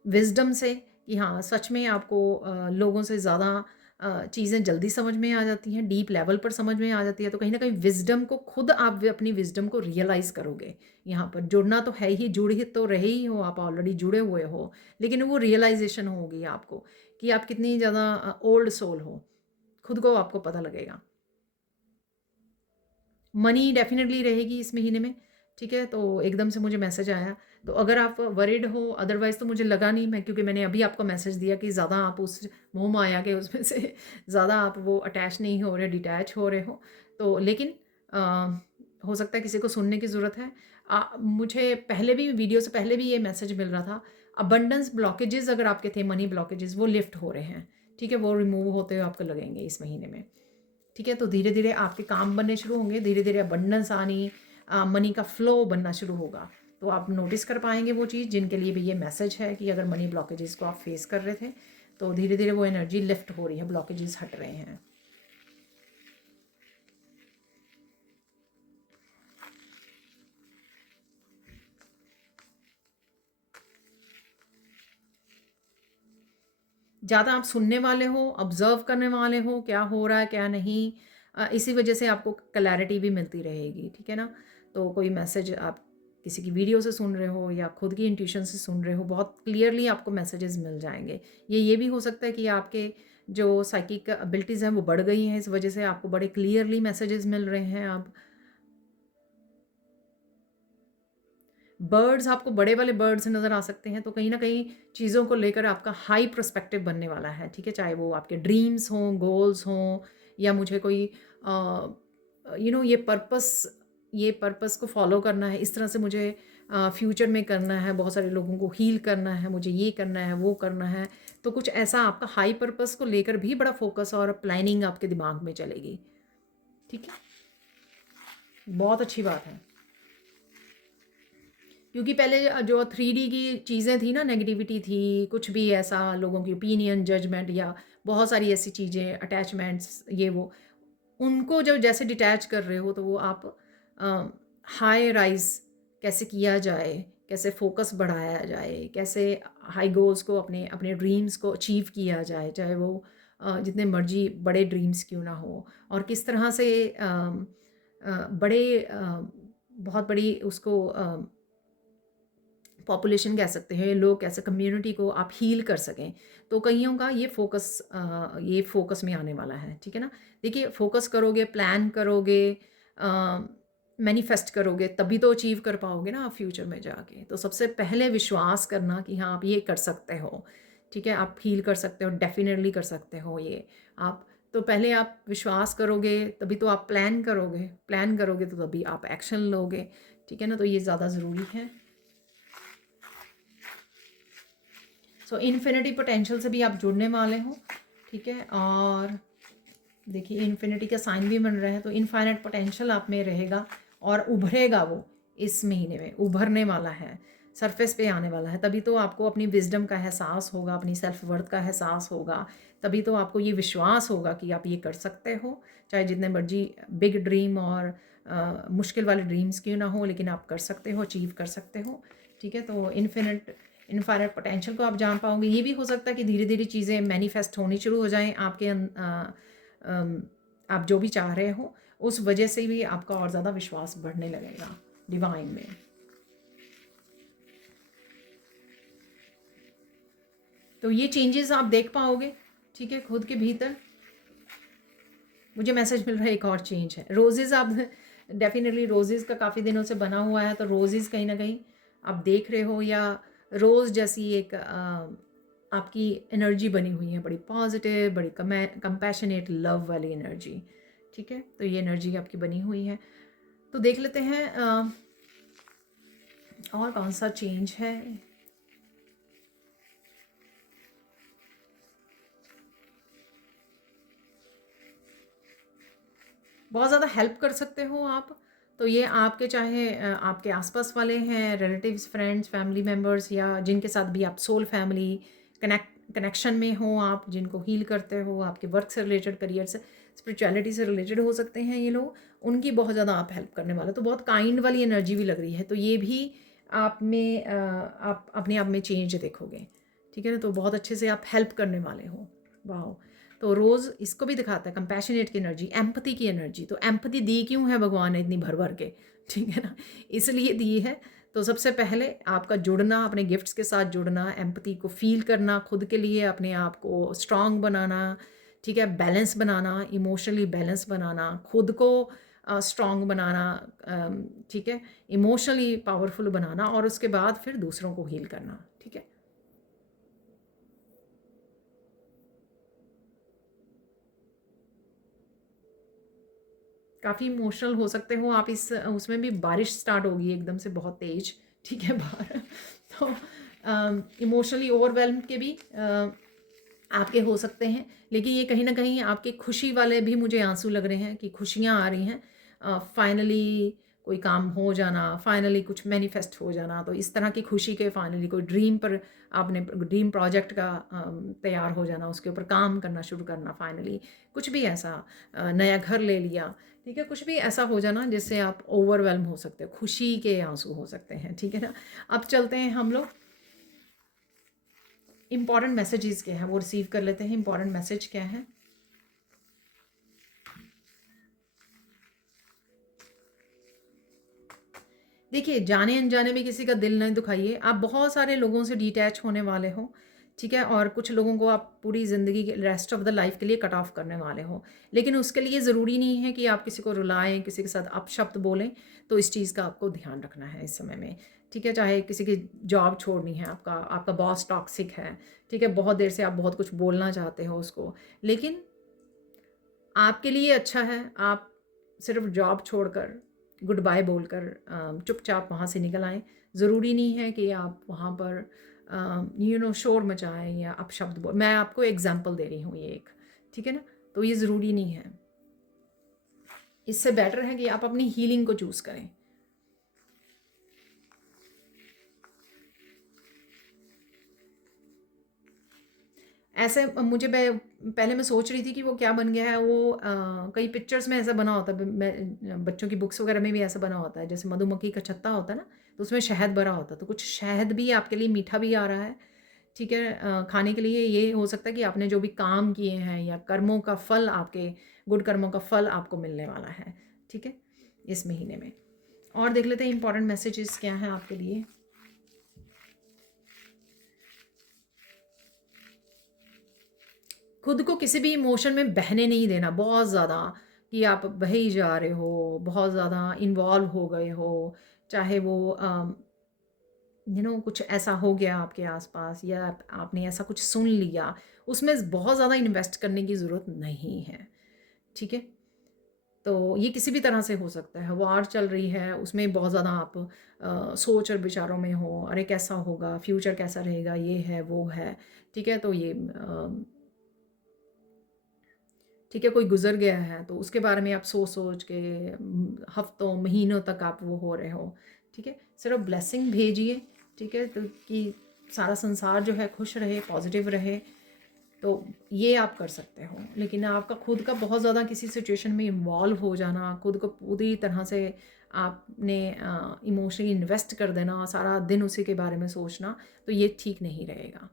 विज़डम से, कि हाँ, सच में आपको लोगों से ज़्यादा चीज़ें जल्दी समझ में आ जाती हैं, डीप लेवल पर समझ में आ जाती है। तो कहीं न कहीं विज़डम को खुद आप अपनी विज़डम को रियलाइज़ करोगे। यहाँ पर जुड़ना तो है ही, जुड़ ही तो रहे ही हो, आप ऑलरेडी जुड़े हुए हो, लेकिन वो रियलाइज़ेशन होगी आपको कि आप कितनी ज़्यादा ओल्ड सोल हो, खुद को आपको पता लगेगा। मनी डेफ़िनेटली रहेगी इस महीने में, ठीक है? तो एकदम से मुझे मैसेज आया, तो अगर आप वरिड हो, अदरवाइज़ तो मुझे लगा नहीं, मैं क्योंकि मैंने अभी आपको मैसेज दिया कि ज़्यादा आप उस मोह-माया के उसमें से ज़्यादा आप वो अटैच नहीं हो रहे, डिटैच हो रहे हो। तो लेकिन अ, हो सकता है किसी को सुनने की ज़रूरत है। मुझे पहले भी वीडियो से पहले भी ये मैसेज मिल रहा था, अबंडेंस ब्लॉकेजेज़ अगर आपके थे, मनी ब्लॉकेजेज़, वो लिफ्ट हो रहे हैं, ठीक है? वो रिमूव होते हुए आपको लगेंगे इस महीने में। ठीक है? तो धीरे-धीरे आपके काम बनने शुरू होंगे, धीरे-धीरे अबंडेंस आनी, मनी का फ्लो बनना शुरू होगा। तो आप नोटिस कर पाएँगे वो चीज़, जिनके लिए भी ये मैसेज है कि अगर मनी ब्लॉकेजेस को आप फेस कर रहे थे, तो धीरे-धीरे वो एनर्जी लिफ्ट हो रही है, ब्लॉकेजेस हट रहे हैं। ज़्यादा आप सुनने वाले हो, ऑब्ज़र्व करने वाले हो, क्या हो रहा है, क्या नहीं। इसी वजह से आपको क्लैरिटी भी मिलती रहेगी, ठीक है ना? तो कोई मैसेज आप किसी की वीडियो से सुन रहे हो या खुद की इंट्यूशन से सुन रहे हो, बहुत क्लियरली आपको मैसेजेस मिल जाएँगे। ये भी हो सकता है कि आपके जो साइकिक एबिलिटीज़ हैं, वो बढ़ गई हैं, इस वजह से आपको बड़े क्लियरली मैसेजेस मिल रहे हैं अब। बर्ड्स आपको बड़े वाले बर्ड्स नज़र आ सकते हैं, तो कहीं न कहीं चीज़ों को लेकर आपका हाई पर्सपेक्टिव बनने वाला है, ठीक है? चाहे वो आपके ड्रीम्स हों, गोल्स हों, या मुझे कोई ये पर्पस को फ़ॉलो करना है, इस तरह से मुझे फ्यूचर में करना है, बहुत सारे लोगों को हील करना है, मुझे ये करना है, वो करना है। तो कुछ ऐसा आपका हाई पर्पस को लेकर भी बड़ा फ़ोकस और प्लानिंग आपके दिमाग में चलेगी, ठीक है? बहुत अच्छी बात है। क्योंकि पहले जो 3D की चीज़ें थी ना, नेगेटिविटी थी, कुछ भी ऐसा, लोगों की ओपिनियन, जजमेंट, या बहुत सारी ऐसी चीज़ें, अटैचमेंट्स, ये वो, उनको जब जैसे डिटैच कर रहे हो तो वो आप हाई राइज कैसे किया जाए, कैसे फोकस बढ़ाया जाए, कैसे हाई गोल्स को अपने अपने ड्रीम्स को अचीव किया जाए, चाहे वो जितने मर्जी बड़े ड्रीम्स क्यों ना हो, और किस तरह से बड़े बहुत बड़ी उसको पॉपुलेशन कह सकते हैं, लोग कैसे कम्युनिटी को आप हील कर सकें। तो कईयों का ये फोकस में आने वाला है, ठीक है ना। देखिए, फोकस करोगे, प्लान करोगे, मैनिफेस्ट करोगे, तभी तो अचीव कर पाओगे ना आप फ्यूचर में जाके। तो सबसे पहले विश्वास करना कि हाँ आप ये कर सकते हो, ठीक है, आप हील कर सकते हो, डेफिनेटली कर सकते हो ये आप। तो पहले आप विश्वास करोगे तभी तो आप प्लान करोगे तो तभी आप एक्शन लोगे, ठीक है ना। तो ये ज़्यादा ज़रूरी है। सो इन्फिनिटी पोटेंशियल से भी आप जुड़ने वाले हो, ठीक है। और देखिए, इन्फिनिटी का साइन भी बन रहा है, तो इनफाइनाइट पोटेंशियल आप में रहेगा और उभरेगा वो इस महीने में, उभरने वाला है, सरफेस पे आने वाला है। तभी तो आपको अपनी विजडम का एहसास होगा, अपनी सेल्फ वर्थ का एहसास होगा, तभी तो आपको ये विश्वास होगा कि आप ये कर सकते हो, चाहे जितने मर्जी बिग ड्रीम और मुश्किल वाले ड्रीम्स क्यों ना हो, लेकिन आप कर सकते हो, अचीव कर सकते हो, ठीक है। तो इनफाइनाइट पोटेंशियल को आप जान पाओगे। ये भी हो सकता है कि धीरे धीरे चीज़ें मैनिफेस्ट होनी शुरू हो जाएं आपके आप जो भी चाह रहे हो, उस वजह से भी आपका और ज़्यादा विश्वास बढ़ने लगेगा डिवाइन में। तो ये चेंजेस आप देख पाओगे, ठीक है, खुद के भीतर। मुझे मैसेज मिल रहा है एक और चेंज है, रोजेज़ आप डेफिनेटली रोजेज़ का काफ़ी दिनों से बना हुआ है, तो रोजेज़ कहीं ना कहीं आप देख रहे हो, या रोज़ जैसी एक आपकी एनर्जी बनी हुई है, बड़ी पॉजिटिव, बड़ी कंपैशनेट लव वाली एनर्जी, ठीक है। तो ये एनर्जी आपकी बनी हुई है। तो देख लेते हैं और कौन सा चेंज है। बहुत ज़्यादा हेल्प कर सकते हो आप। तो ये आपके चाहे आपके आसपास वाले हैं, रिलेटिव्स, फ्रेंड्स, फैमिली मेम्बर्स, या जिनके साथ भी आप सोल फैमिली कनेक्शन में हो, आप जिनको हील करते हो, आपके वर्क से रिलेटेड, करियर से, स्पिरिचुअलिटी से रिलेटेड हो सकते हैं ये लोग, उनकी बहुत ज़्यादा आप हेल्प करने वाले। तो बहुत काइंड वाली एनर्जी भी लग रही है, तो ये भी आप में आप अपने आप में चेंज देखोगे, ठीक है ना। तो बहुत अच्छे से आप हेल्प करने वाले हो। वाह। तो रोज़ इसको भी दिखाता है कंपैशनेट की एनर्जी, एम्पैथी की एनर्जी। तो एम्पैथी दी क्यों है भगवान ने इतनी भर भर के, ठीक है ना, इसलिए दी है। तो सबसे पहले आपका जुड़ना, अपने गिफ्ट्स के साथ जुड़ना, एम्पैथी को फील करना, खुद के लिए अपने आप को स्ट्रांग बनाना, ठीक है, बैलेंस बनाना, इमोशनली बैलेंस बनाना, खुद को स्ट्रांग बनाना, ठीक है, इमोशनली पावरफुल बनाना, और उसके बाद फिर दूसरों को हील करना, ठीक है। काफ़ी इमोशनल हो सकते हो आप इस उसमें भी। बारिश स्टार्ट होगी एकदम से बहुत तेज, ठीक है, बाहर। तो इमोशनली ओवरवेल्म के भी आपके हो सकते हैं, लेकिन ये कहीं ना कहीं आपके खुशी वाले भी मुझे आंसू लग रहे हैं कि खुशियाँ आ रही हैं, फाइनली कोई काम हो जाना, फाइनली कुछ मैनिफेस्ट हो जाना। तो इस तरह की खुशी के फाइनली कोई ड्रीम पर आपने ड्रीम प्रोजेक्ट का तैयार हो जाना, उसके ऊपर काम करना शुरू करना, फाइनली कुछ भी ऐसा, नया घर ले लिया, ठीक है, कुछ भी ऐसा हो जाना जिससे आप ओवरवेल्म हो सकते हो, खुशी के आंसू हो सकते हैं, ठीक है ना। अब चलते हैं हम लोग इंपॉर्टेंट मैसेजेस क्या है वो रिसीव कर लेते हैं। इंपॉर्टेंट मैसेज क्या है? देखिए, जाने अनजाने में किसी का दिल नहीं दुखाइए। आप बहुत सारे लोगों से डिटैच होने वाले हो, ठीक है, और कुछ लोगों को आप पूरी ज़िंदगी के रेस्ट ऑफ द लाइफ के लिए कट ऑफ करने वाले हो। लेकिन उसके लिए ज़रूरी नहीं है कि आप किसी को रुलाएं, किसी के साथ अपशब्द बोलें। तो इस चीज़ का आपको ध्यान रखना है इस समय में, ठीक है। चाहे किसी की जॉब छोड़नी है, आपका आपका बॉस टॉक्सिक है, ठीक है, बहुत देर से आप बहुत कुछ बोलना चाहते हो उसको, लेकिन आपके लिए अच्छा है आप सिर्फ जॉब छोड़कर, गुड बाय बोलकर चुपचाप वहाँ से निकल आएँ। ज़रूरी नहीं है कि आप वहाँ पर शोर मचाएं या अपशब्द बोल। मैं आपको एग्जांपल दे रही हूँ ये एक, ठीक है ना। तो ये ज़रूरी नहीं है। इससे बेटर है कि आप अपनी हीलिंग को चूज़ करें। ऐसे मुझे पहले मैं सोच रही थी कि वो क्या बन गया है, वो कई पिक्चर्स में ऐसा बना होता है, मैं बच्चों की बुक्स वगैरह में भी ऐसा बना होता है, जैसे मधुमक्खी का छत्ता होता है ना, तो उसमें शहद भरा होता है, तो कुछ शहद भी आपके लिए मीठा भी आ रहा है, ठीक है। खाने के लिए ये हो सकता है कि आपने जो भी काम किए हैं या कर्मों का फल, आपके गुड कर्मों का फल आपको मिलने वाला है, ठीक है, इस महीने में। और देख लेते हैं इंपॉर्टेंट मैसेजेस क्या हैं आपके लिए। खुद को किसी भी इमोशन में बहने नहीं देना बहुत ज़्यादा, कि आप बह ही जा रहे हो, बहुत ज़्यादा इन्वॉल्व हो गए हो, चाहे वो कुछ ऐसा हो गया आपके आसपास या आपने ऐसा कुछ सुन लिया, उसमें बहुत ज़्यादा इन्वेस्ट करने की ज़रूरत नहीं है, ठीक है। तो ये किसी भी तरह से हो सकता है, वॉर चल रही है उसमें बहुत ज़्यादा आप सोच और विचारों में हो, अरे कैसा होगा, फ्यूचर कैसा रहेगा, ये है वो है, ठीक है। तो ये ठीक है, कोई गुजर गया है तो उसके बारे में आप सोच सोच के हफ्तों महीनों तक आप वो हो रहे हो, ठीक है। सिर्फ ब्लेसिंग भेजिए, ठीक है, तो कि सारा संसार जो है खुश रहे, पॉजिटिव रहे, तो ये आप कर सकते हो। लेकिन आपका खुद का बहुत ज़्यादा किसी सिचुएशन में इन्वॉल्व हो जाना, खुद को पूरी तरह से आपने इमोशनली इन्वेस्ट कर देना, सारा दिन उसी के बारे में सोचना, तो ये ठीक नहीं रहेगा।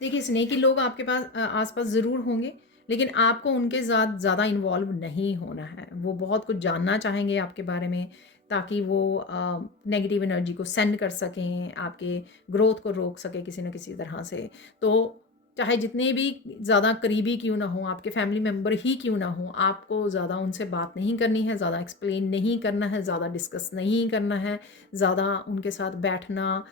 देखिए, स्नेही लोग आपके पास आस-पास ज़रूर होंगे, लेकिन आपको उनके साथ ज़्यादा इन्वॉल्व नहीं होना है। वो बहुत कुछ जानना चाहेंगे आपके बारे में, ताकि वो नेगेटिव एनर्जी को सेंड कर सकें, आपके ग्रोथ को रोक सकें किसी न किसी तरह से। तो चाहे जितने भी ज़्यादा करीबी क्यों ना हों, आपके फैमिली मेंबर ही क्यों ना हों, आपको ज़्यादा उनसे बात नहीं करनी है, ज़्यादा एक्सप्लेन नहीं करना है, ज़्यादा डिस्कस नहीं करना है, ज़्यादा उनके साथ बैठना,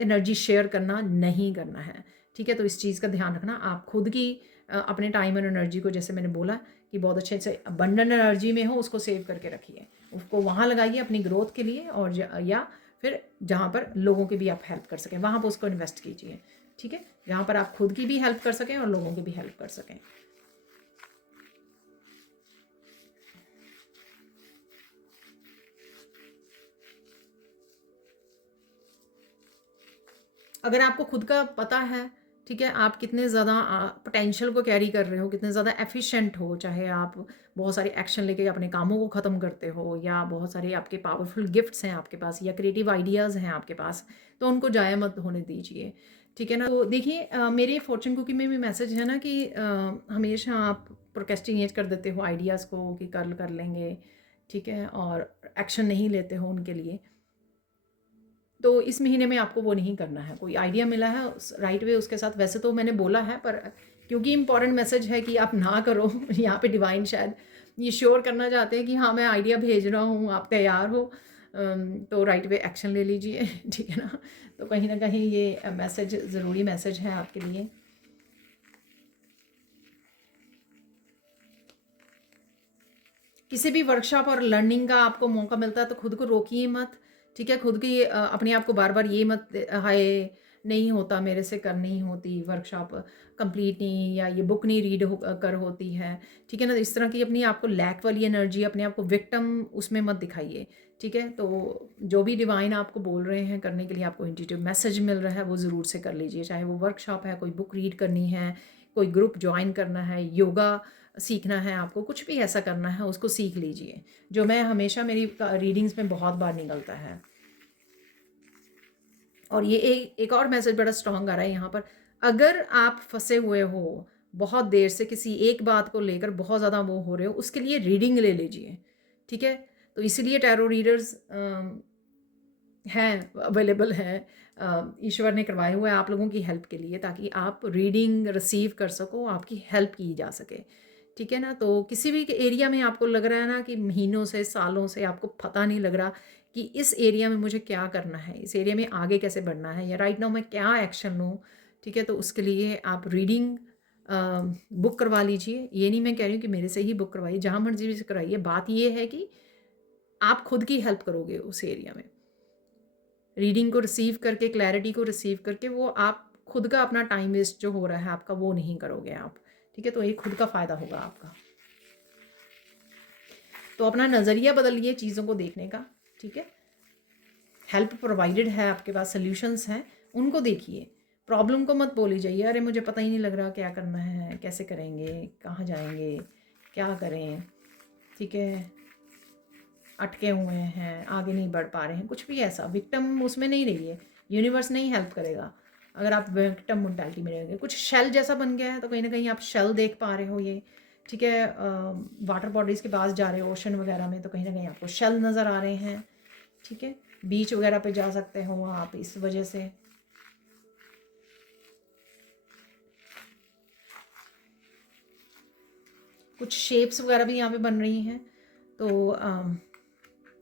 एनर्जी शेयर करना नहीं करना है। ठीक है, तो इस चीज़ का ध्यान रखना। आप खुद की अपने टाइम और एनर्जी को, जैसे मैंने बोला कि बहुत अच्छे से अबंडेंट एनर्जी में हो, उसको सेव करके रखिए, उसको वहाँ लगाइए अपनी ग्रोथ के लिए, और या फिर जहाँ पर लोगों की भी आप हेल्प कर सकें वहाँ पर उसको इन्वेस्ट कीजिए, ठीक है, जहाँ पर आप खुद की भी हेल्प कर सकें और लोगों की भी हेल्प कर सकें। अगर आपको खुद का पता है, ठीक है, आप कितने ज़्यादा पोटेंशियल को कैरी कर रहे हो, कितने ज़्यादा एफिशिएंट हो, चाहे आप बहुत सारे एक्शन लेके अपने कामों को ख़त्म करते हो, या बहुत सारे आपके पावरफुल गिफ्ट्स हैं आपके पास, या क्रिएटिव आइडियाज़ हैं आपके पास, तो उनको ज़ाया मत होने दीजिए, ठीक है ना। तो देखिए, मेरे फॉर्चून कुकी में भी मैसेज है ना कि हमेशा आप प्रोक्रेस्टिनेट कर देते हो आइडियाज़ को कि कल कर लेंगे, ठीक है, और एक्शन नहीं लेते हो उनके लिए। तो इस महीने में आपको वो नहीं करना है। कोई आइडिया मिला है राइट वे उसके साथ, वैसे तो मैंने बोला है, पर क्योंकि इम्पॉर्टेंट मैसेज है कि आप ना करो यहाँ पे डिवाइन शायद ये श्योर करना चाहते हैं कि हाँ, मैं आइडिया भेज रहा हूँ, आप तैयार हो, तो राइट वे एक्शन ले लीजिए ठीक है ना। तो कहीं ना कहीं ये मैसेज ज़रूरी मैसेज है आपके लिए। किसी भी वर्कशॉप और लर्निंग का आपको मौका मिलता है तो खुद को रोकिए मत, ठीक है। खुद की अपने आप को बार बार ये मत हाय नहीं होता मेरे से, कर नहीं होती वर्कशॉप, कंप्लीट नहीं, या ये बुक नहीं रीड कर होती है, ठीक है ना। इस तरह की अपनी आपको लैक वाली एनर्जी, अपने आप को विक्टिम उसमें मत दिखाइए, ठीक है। तो जो भी डिवाइन आपको बोल रहे हैं करने के लिए, आपको इंट्यूटिव मैसेज मिल रहा है, वो ज़रूर से कर लीजिए, चाहे वो वर्कशॉप है, कोई बुक रीड करनी है, कोई ग्रुप ज्वाइन करना है, योगा सीखना है, आपको कुछ भी ऐसा करना है उसको सीख लीजिए, जो मैं हमेशा मेरी रीडिंग्स में बहुत बार निकलता है। और ये एक और मैसेज बड़ा स्ट्रॉन्ग आ रहा है यहाँ पर, अगर आप फंसे हुए हो बहुत देर से किसी एक बात को लेकर, बहुत ज़्यादा वो हो रहे हो, उसके लिए रीडिंग ले लीजिए, ठीक है। तो इसीलिए टैरो रीडर्स हैं, अवेलेबल हैं, ईश्वर ने करवाए हुए हैं आप लोगों की हेल्प के लिए, ताकि आप रीडिंग रिसीव कर सको, आपकी हेल्प की जा सके, ठीक है ना। तो किसी भी एरिया में आपको लग रहा है ना कि महीनों से, सालों से आपको पता नहीं लग रहा कि इस एरिया में मुझे क्या करना है, इस एरिया में आगे कैसे बढ़ना है, या राइट नाउ मैं क्या एक्शन लूँ, ठीक है, तो उसके लिए आप रीडिंग बुक करवा लीजिए। ये नहीं मैं कह रही हूँ कि मेरे से ही बुक करवाइए, जहाँ मर्जी से कराइए, बात ये है कि आप खुद की हेल्प करोगे उस एरिया में, रीडिंग को रिसीव करके, क्लैरिटी को रिसीव करके, वो आप खुद का अपना टाइम वेस्ट जो हो रहा है आपका, वो नहीं करोगे आप, ठीक है। तो ये खुद का फ़ायदा होगा आपका। तो अपना नज़रिया बदलिए चीज़ों को देखने का, ठीक है? हेल्प प्रोवाइडेड है, आपके पास सॉल्यूशंस हैं, उनको देखिए। प्रॉब्लम को मत बोली जाइए, अरे मुझे पता ही नहीं लग रहा क्या करना है, कैसे करेंगे, कहाँ जाएँगे, क्या करें, ठीक है? अटके हुए हैं, आगे नहीं बढ़ पा रहे हैं, कुछ भी ऐसा विक्टिम उसमें नहीं रहिए। यूनिवर्स नहीं हेल्प करेगा अगर आप विक्टिम मेंटालिटी में रहेंगे। कुछ शेल जैसा बन गया है तो कहीं ना कहीं आप शेल देख पा रहे हो ये, ठीक है? वाटर बॉडीज़ के पास जा रहे हो ओशन वगैरह में तो कहीं ना कहीं आपको शेल नज़र आ रहे हैं, ठीक है? बीच वगैरह पे जा सकते हो आप इस वजह से। कुछ शेप्स वगैरह भी यहाँ पे बन रही हैं, तो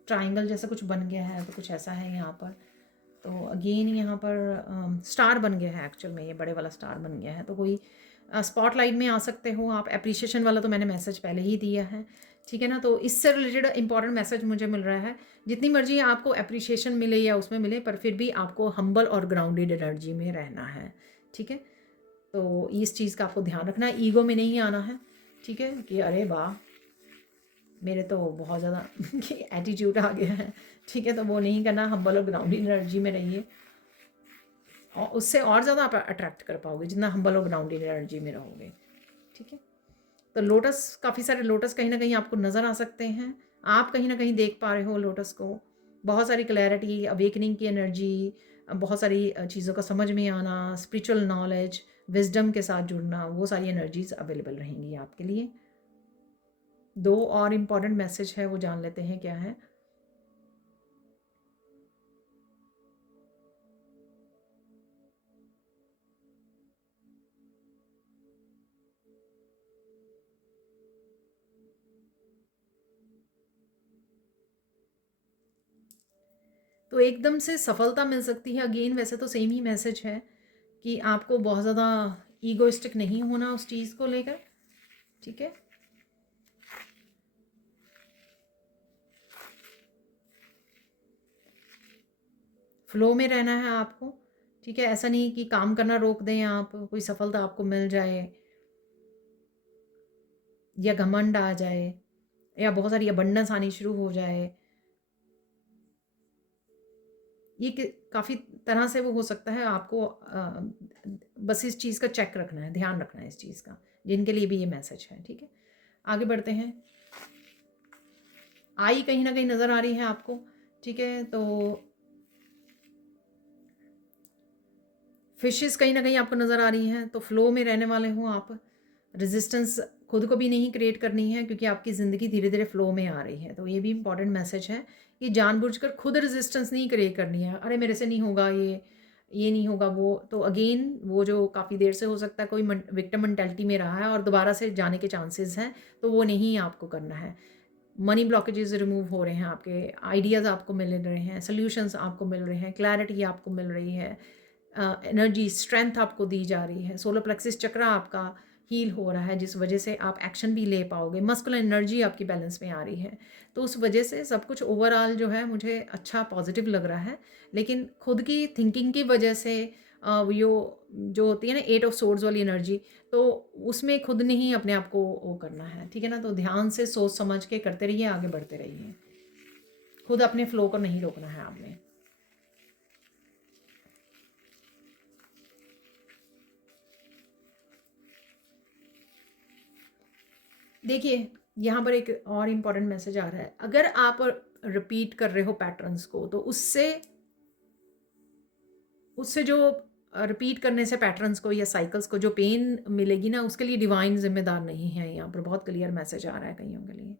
ट्राइंगल जैसा कुछ बन गया है, तो कुछ ऐसा है यहाँ पर। तो अगेन यहाँ पर स्टार बन गया है, एक्चुअल में ये बड़े वाला स्टार बन गया है। तो कोई स्पॉटलाइट में आ सकते हो आप। एप्रिसिएशन वाला तो मैंने मैसेज पहले ही दिया है, ठीक है ना? तो इससे रिलेटेड इंपॉर्टेंट मैसेज मुझे मिल रहा है, जितनी मर्जी आपको अप्रिसिएशन मिले या उसमें मिले, पर फिर भी आपको हम्बल और ग्राउंडेड एनर्जी में रहना है, ठीक है? तो इस चीज़ का आपको ध्यान रखना है, ईगो में नहीं आना है, ठीक है? कि अरे वाह मेरे तो बहुत ज़्यादा एटीट्यूड आ गया है, ठीक है? तो वो नहीं करना, हम्बल और ग्राउंडेड एनर्जी में रहिए और उससे और ज़्यादा आप अट्रैक्ट कर पाओगे जितना हम्बल और ग्राउंडेड एनर्जी में रहोगे, ठीक है? तो लोटस, काफ़ी सारे लोटस कहीं ना कहीं आपको नज़र आ सकते हैं, आप कहीं ना कहीं देख पा रहे हो लोटस को। बहुत सारी क्लैरिटी, अवेकनिंग की एनर्जी, बहुत सारी चीज़ों का समझ में आना, स्पिरिचुअल नॉलेज, विजडम के साथ जुड़ना, वो सारी एनर्जीज अवेलेबल रहेंगी आपके लिए। दो और इम्पॉर्टेंट मैसेज है वो जान लेते हैं क्या है। तो एकदम से सफलता मिल सकती है। अगेन वैसे तो सेम ही मैसेज है कि आपको बहुत ज़्यादा ईगोइस्टिक नहीं होना उस चीज़ को लेकर, ठीक है? फ्लो में रहना है आपको, ठीक है? ऐसा नहीं कि काम करना रोक दें आप, कोई सफलता आपको मिल जाए या घमंड आ जाए या बहुत सारी अबंडेंस आनी शुरू हो जाए। ये काफ़ी तरह से वो हो सकता है। आपको बस इस चीज़ का चेक रखना है, ध्यान रखना है इस चीज़ का, जिनके लिए भी ये मैसेज है, ठीक है? आगे बढ़ते हैं। आई कहीं ना कहीं नज़र आ रही है आपको, ठीक है? तो फिशेस कहीं ना कहीं आपको नज़र आ रही हैं, तो फ्लो में रहने वाले हो आप। रेजिस्टेंस खुद को भी नहीं क्रिएट करनी है क्योंकि आपकी ज़िंदगी धीरे धीरे फ्लो में आ रही है। तो ये भी इंपॉर्टेंट मैसेज है कि जानबूझकर खुद रेजिस्टेंस नहीं क्रिएट करनी है, अरे मेरे से नहीं होगा ये नहीं होगा वो। तो अगेन वो जो काफ़ी देर से हो सकता है कोई विक्टिम मेंटालिटी में रहा है और दोबारा से जाने के चांसेस हैं, तो वो नहीं आपको करना है। मनी ब्लॉकेजेस रिमूव हो रहे हैं, आपके आइडियाज़ आपको मिल रहे हैं, सोल्यूशंस आपको मिल रहे हैं, क्लैरिटी आपको मिल रही है, एनर्जी स्ट्रेंथ आपको दी जा रही है। सोलर प्लेक्सिस चक्रा आपका हील हो रहा है, जिस वजह से आप एक्शन भी ले पाओगे। मस्कुलर एनर्जी आपकी बैलेंस में आ रही है, तो उस वजह से सब कुछ ओवरऑल जो है मुझे अच्छा पॉजिटिव लग रहा है। लेकिन खुद की थिंकिंग की वजह से यो जो होती है ना 8 ऑफ सोर्ड्स वाली एनर्जी, तो उसमें खुद नहीं अपने आप को वो करना है, ठीक है ना? तो ध्यान से सोच समझ के करते रहिए, आगे बढ़ते रहिए। खुद अपने फ्लो को नहीं रोकना है आपने। देखिए, यहाँ पर एक और इम्पॉर्टेंट मैसेज आ रहा है। अगर आप रिपीट कर रहे हो पैटर्न्स को, तो उससे उससे जो रिपीट करने से पैटर्न्स को या साइकिल्स को जो पेन मिलेगी ना, उसके लिए डिवाइन जिम्मेदार नहीं है। यहाँ पर बहुत क्लियर मैसेज आ रहा है कईयों के लिए।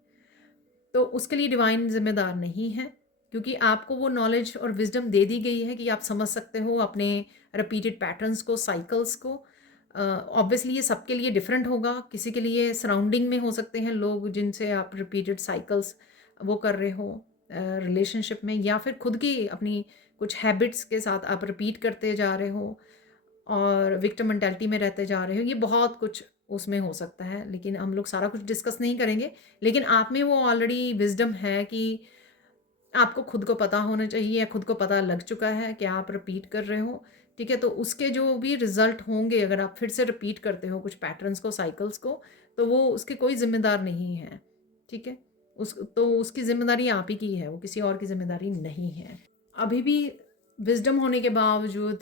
तो उसके लिए डिवाइन जिम्मेदार नहीं है, क्योंकि आपको वो नॉलेज और विजडम दे दी गई है कि आप समझ सकते हो अपने रिपीटेड पैटर्न्स को, साइकिल्स को। ऑब्वियसली ये सबके लिए डिफरेंट होगा। किसी के लिए सराउंडिंग में हो सकते हैं लोग जिनसे आप रिपीटेड साइकिल्स वो कर रहे हो रिलेशनशिप में, या फिर खुद की अपनी कुछ हैबिट्स के साथ आप रिपीट करते जा रहे हो और विक्टिम मेंटालिटी में रहते जा रहे हो। ये बहुत कुछ उसमें हो सकता है, लेकिन हम लोग सारा कुछ डिस्कस नहीं करेंगे। लेकिन आप में वो ऑलरेडी विजडम है कि आपको खुद को पता होना चाहिए, या खुद को पता लग चुका है कि आप रिपीट कर रहे हो, ठीक है? तो उसके जो भी रिजल्ट होंगे, अगर आप फिर से रिपीट करते हो कुछ पैटर्न्स को, साइकिल्स को, तो वो उसके कोई जिम्मेदार नहीं है, ठीक है? उसकी ज़िम्मेदारी आप ही की है, वो किसी और की ज़िम्मेदारी नहीं है। अभी भी विज़डम होने के बावजूद,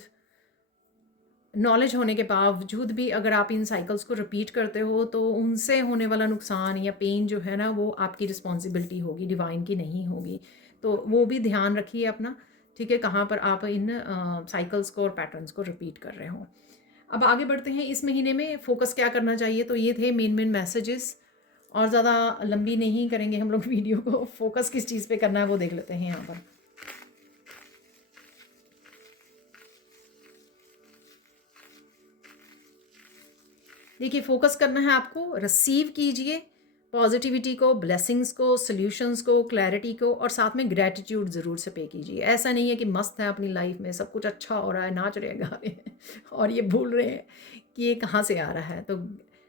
नॉलेज होने के बावजूद भी अगर आप इन साइकिल्स को रिपीट करते हो, तो उनसे होने वाला नुकसान या पेन जो है ना, वो आपकी रिस्पॉन्सिबिलिटी होगी, डिवाइन की नहीं होगी। तो वो भी ध्यान रखिए अपना, ठीक है, कहाँ पर आप इन साइकिल्स को और पैटर्न्स को रिपीट कर रहे हो। अब आगे बढ़ते हैं, इस महीने में फोकस क्या करना चाहिए। तो ये थे मेन मैसेजेस, और ज़्यादा लंबी नहीं करेंगे हम लोग वीडियो को। फोकस किस चीज़ पे करना है वो देख लेते हैं यहाँ पर। देखिए, फोकस करना है आपको, रिसीव कीजिए पॉजिटिविटी को, ब्लेसिंग्स को, सॉल्यूशंस को, क्लैरिटी को, और साथ में ग्रैटिट्यूड ज़रूर से पे कीजिए। ऐसा नहीं है कि मस्त है अपनी लाइफ में, सब कुछ अच्छा हो रहा है, नाच रहे हैं, गा रहे हैं और ये भूल रहे हैं कि ये कहाँ से आ रहा है। तो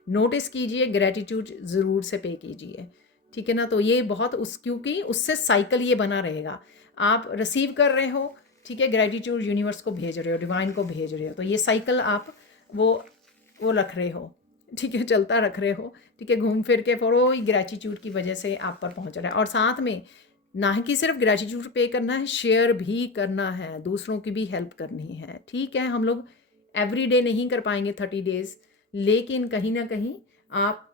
नोटिस कीजिए, ग्रैटिट्यूड ज़रूर से पे कीजिए, ठीक है ना। तो ये बहुत क्योंकि उससे साइकिल ये बना रहेगा। आप रिसीव कर रहे हो, ठीक है, ग्रैटिट्यूड यूनिवर्स को भेज रहे हो, डिवाइन को भेज रहे हो, तो ये साइकिल आप वो रख रहे हो, ठीक है, चलता रख रहे हो, ठीक है, घूम फिर के, फॉर वही ग्रेटिट्यूड की वजह से आप पर पहुंच रहा है। और साथ में ना कि सिर्फ ग्रेटिट्यूड पे करना है, शेयर भी करना है, दूसरों की भी हेल्प करनी है, ठीक है। हम लोग एवरी डे नहीं कर पाएंगे 30 डेज, लेकिन कहीं ना कहीं आप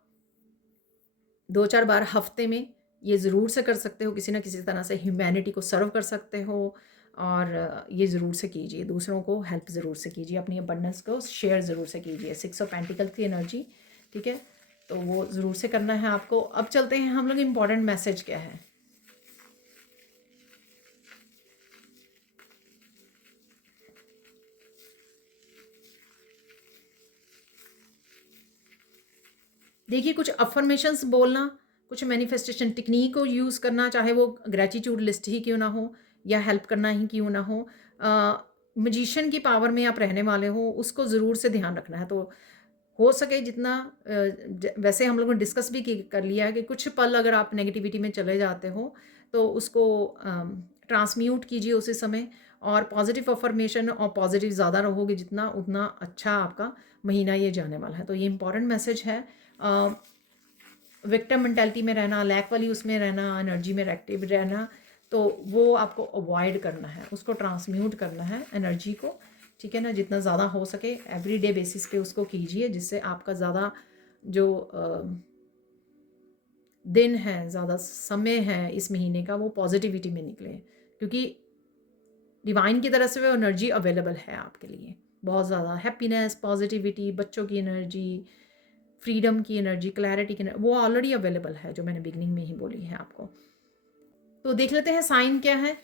2-4 बार हफ्ते में ये ज़रूर से कर सकते हो, किसी ना किसी तरह से ह्यूमैनिटी को सर्व कर सकते हो। और ये ज़रूर से कीजिए, दूसरों को हेल्प ज़रूर से कीजिए, अपनी अबंडेंस को शेयर ज़रूर से कीजिए। 6 ऑफ पेंटिकल्स की एनर्जी, ठीक है, तो वो ज़रूर से करना है आपको। अब चलते हैं हम लोग, इम्पॉर्टेंट मैसेज क्या है। देखिए, कुछ अफर्मेशंस बोलना, कुछ मैनिफेस्टेशन टेक्निक को यूज़ करना, चाहे वो ग्रेटिट्यूड लिस्ट ही क्यों ना हो या हेल्प करना ही क्यों ना हो। मजिशियन की पावर में आप रहने वाले हो, उसको ज़रूर से ध्यान रखना है। तो हो सके जितना वैसे हम लोगों ने डिस्कस भी कर लिया है कि कुछ पल अगर आप नेगेटिविटी में चले जाते हो, तो उसको ट्रांसम्यूट कीजिए उसी समय, और पॉजिटिव अफर्मेशन और पॉजिटिव ज़्यादा रहोगे जितना, उतना अच्छा आपका महीना ये जाने वाला है। तो ये इंपॉर्टेंट मैसेज है। विक्टिम मेंटालिटी में रहना, लैक वाली उसमें रहना, एनर्जी में एक्टिव रहना, तो वो आपको अवॉइड करना है, उसको ट्रांसम्यूट करना है एनर्जी को, ठीक है ना। जितना ज़्यादा हो सके एवरीडे बेसिस पे उसको कीजिए, जिससे आपका ज़्यादा जो दिन है, ज़्यादा समय है इस महीने का, वो पॉजिटिविटी में निकले, क्योंकि डिवाइन की तरफ से वो एनर्जी अवेलेबल है आपके लिए बहुत ज़्यादा। हैप्पीनेस, पॉजिटिविटी, बच्चों की एनर्जी, फ्रीडम की एनर्जी, क्लैरिटी की एनर्जी, वो ऑलरेडी अवेलेबल है, जो मैंने बिगनिंग में ही बोली है आपको। तो देख लेते हैं साइन क्या है।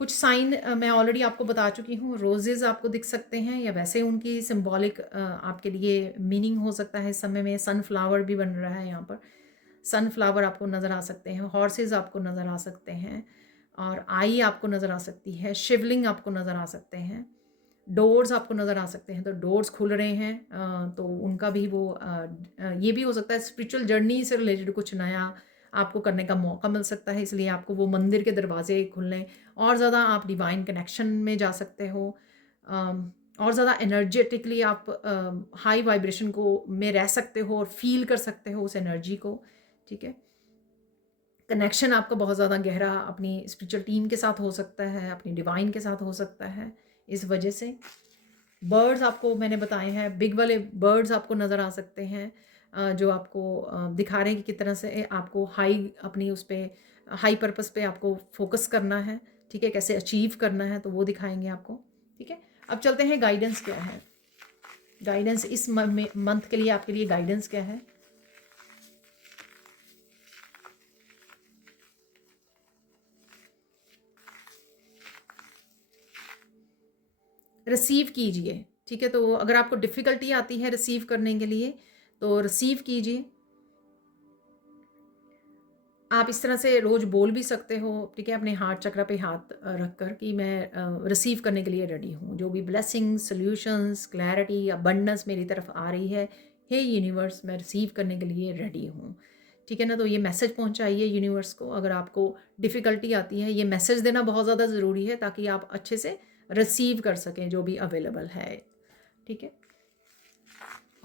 कुछ साइन मैं ऑलरेडी आपको बता चुकी हूँ। रोजेज़ आपको दिख सकते हैं, या वैसे उनकी सिंबॉलिक आपके लिए मीनिंग हो सकता है इस समय में। सनफ्लावर भी बन रहा है यहाँ पर, सनफ्लावर आपको नज़र आ सकते हैं, हॉर्सेस आपको नज़र आ सकते हैं, और आई आपको नज़र आ सकती है, शिवलिंग आपको नज़र आ सकते हैं, डोर्स आपको नज़र आ सकते हैं। तो डोर्स खुल रहे हैं, तो उनका भी वो ये भी हो सकता है स्पिरिचुअल जर्नी से रिलेटेड कुछ नया आपको करने का मौका मिल सकता है, इसलिए आपको वो मंदिर के दरवाजे खुलने, और ज़्यादा आप डिवाइन कनेक्शन में जा सकते हो, और ज़्यादा एनर्जेटिकली आप हाई वाइब्रेशन को में रह सकते हो और फील कर सकते हो उस एनर्जी को, ठीक है। कनेक्शन आपका बहुत ज़्यादा गहरा अपनी स्पिरिचुअल टीम के साथ हो सकता है, अपनी डिवाइन के साथ हो सकता है। इस वजह से बर्ड्स आपको मैंने बताए हैं, बिग वाले बर्ड्स आपको नज़र आ सकते हैं, जो आपको दिखा रहे हैं कि किस तरह से आपको हाई अपनी उस पे हाई पर्पस पे आपको फोकस करना है, ठीक है, कैसे अचीव करना है, तो वो दिखाएंगे आपको, ठीक है। अब चलते हैं गाइडेंस क्या है। गाइडेंस इस मंथ के लिए आपके लिए गाइडेंस क्या है। रिसीव कीजिए, ठीक है। तो अगर आपको डिफ़िकल्टी आती है रिसीव करने के लिए, तो रिसीव कीजिए। आप इस तरह से रोज़ बोल भी सकते हो, ठीक है, अपने हार्ट चक्र पे हाथ रख कर कि मैं रिसीव करने के लिए रेडी हूँ। जो भी ब्लेसिंग्स, सॉल्यूशंस, क्लैरिटी, अबंडेंस मेरी तरफ आ रही है, हे यूनिवर्स, मैं रिसीव करने के लिए रेडी हूँ, ठीक है ना। तो ये मैसेज पहुँचाइए यूनिवर्स को। अगर आपको डिफ़िकल्टी आती है, ये मैसेज देना बहुत ज़्यादा ज़रूरी है, ताकि आप अच्छे से रिसीव कर सकें जो भी अवेलेबल है, ठीक है।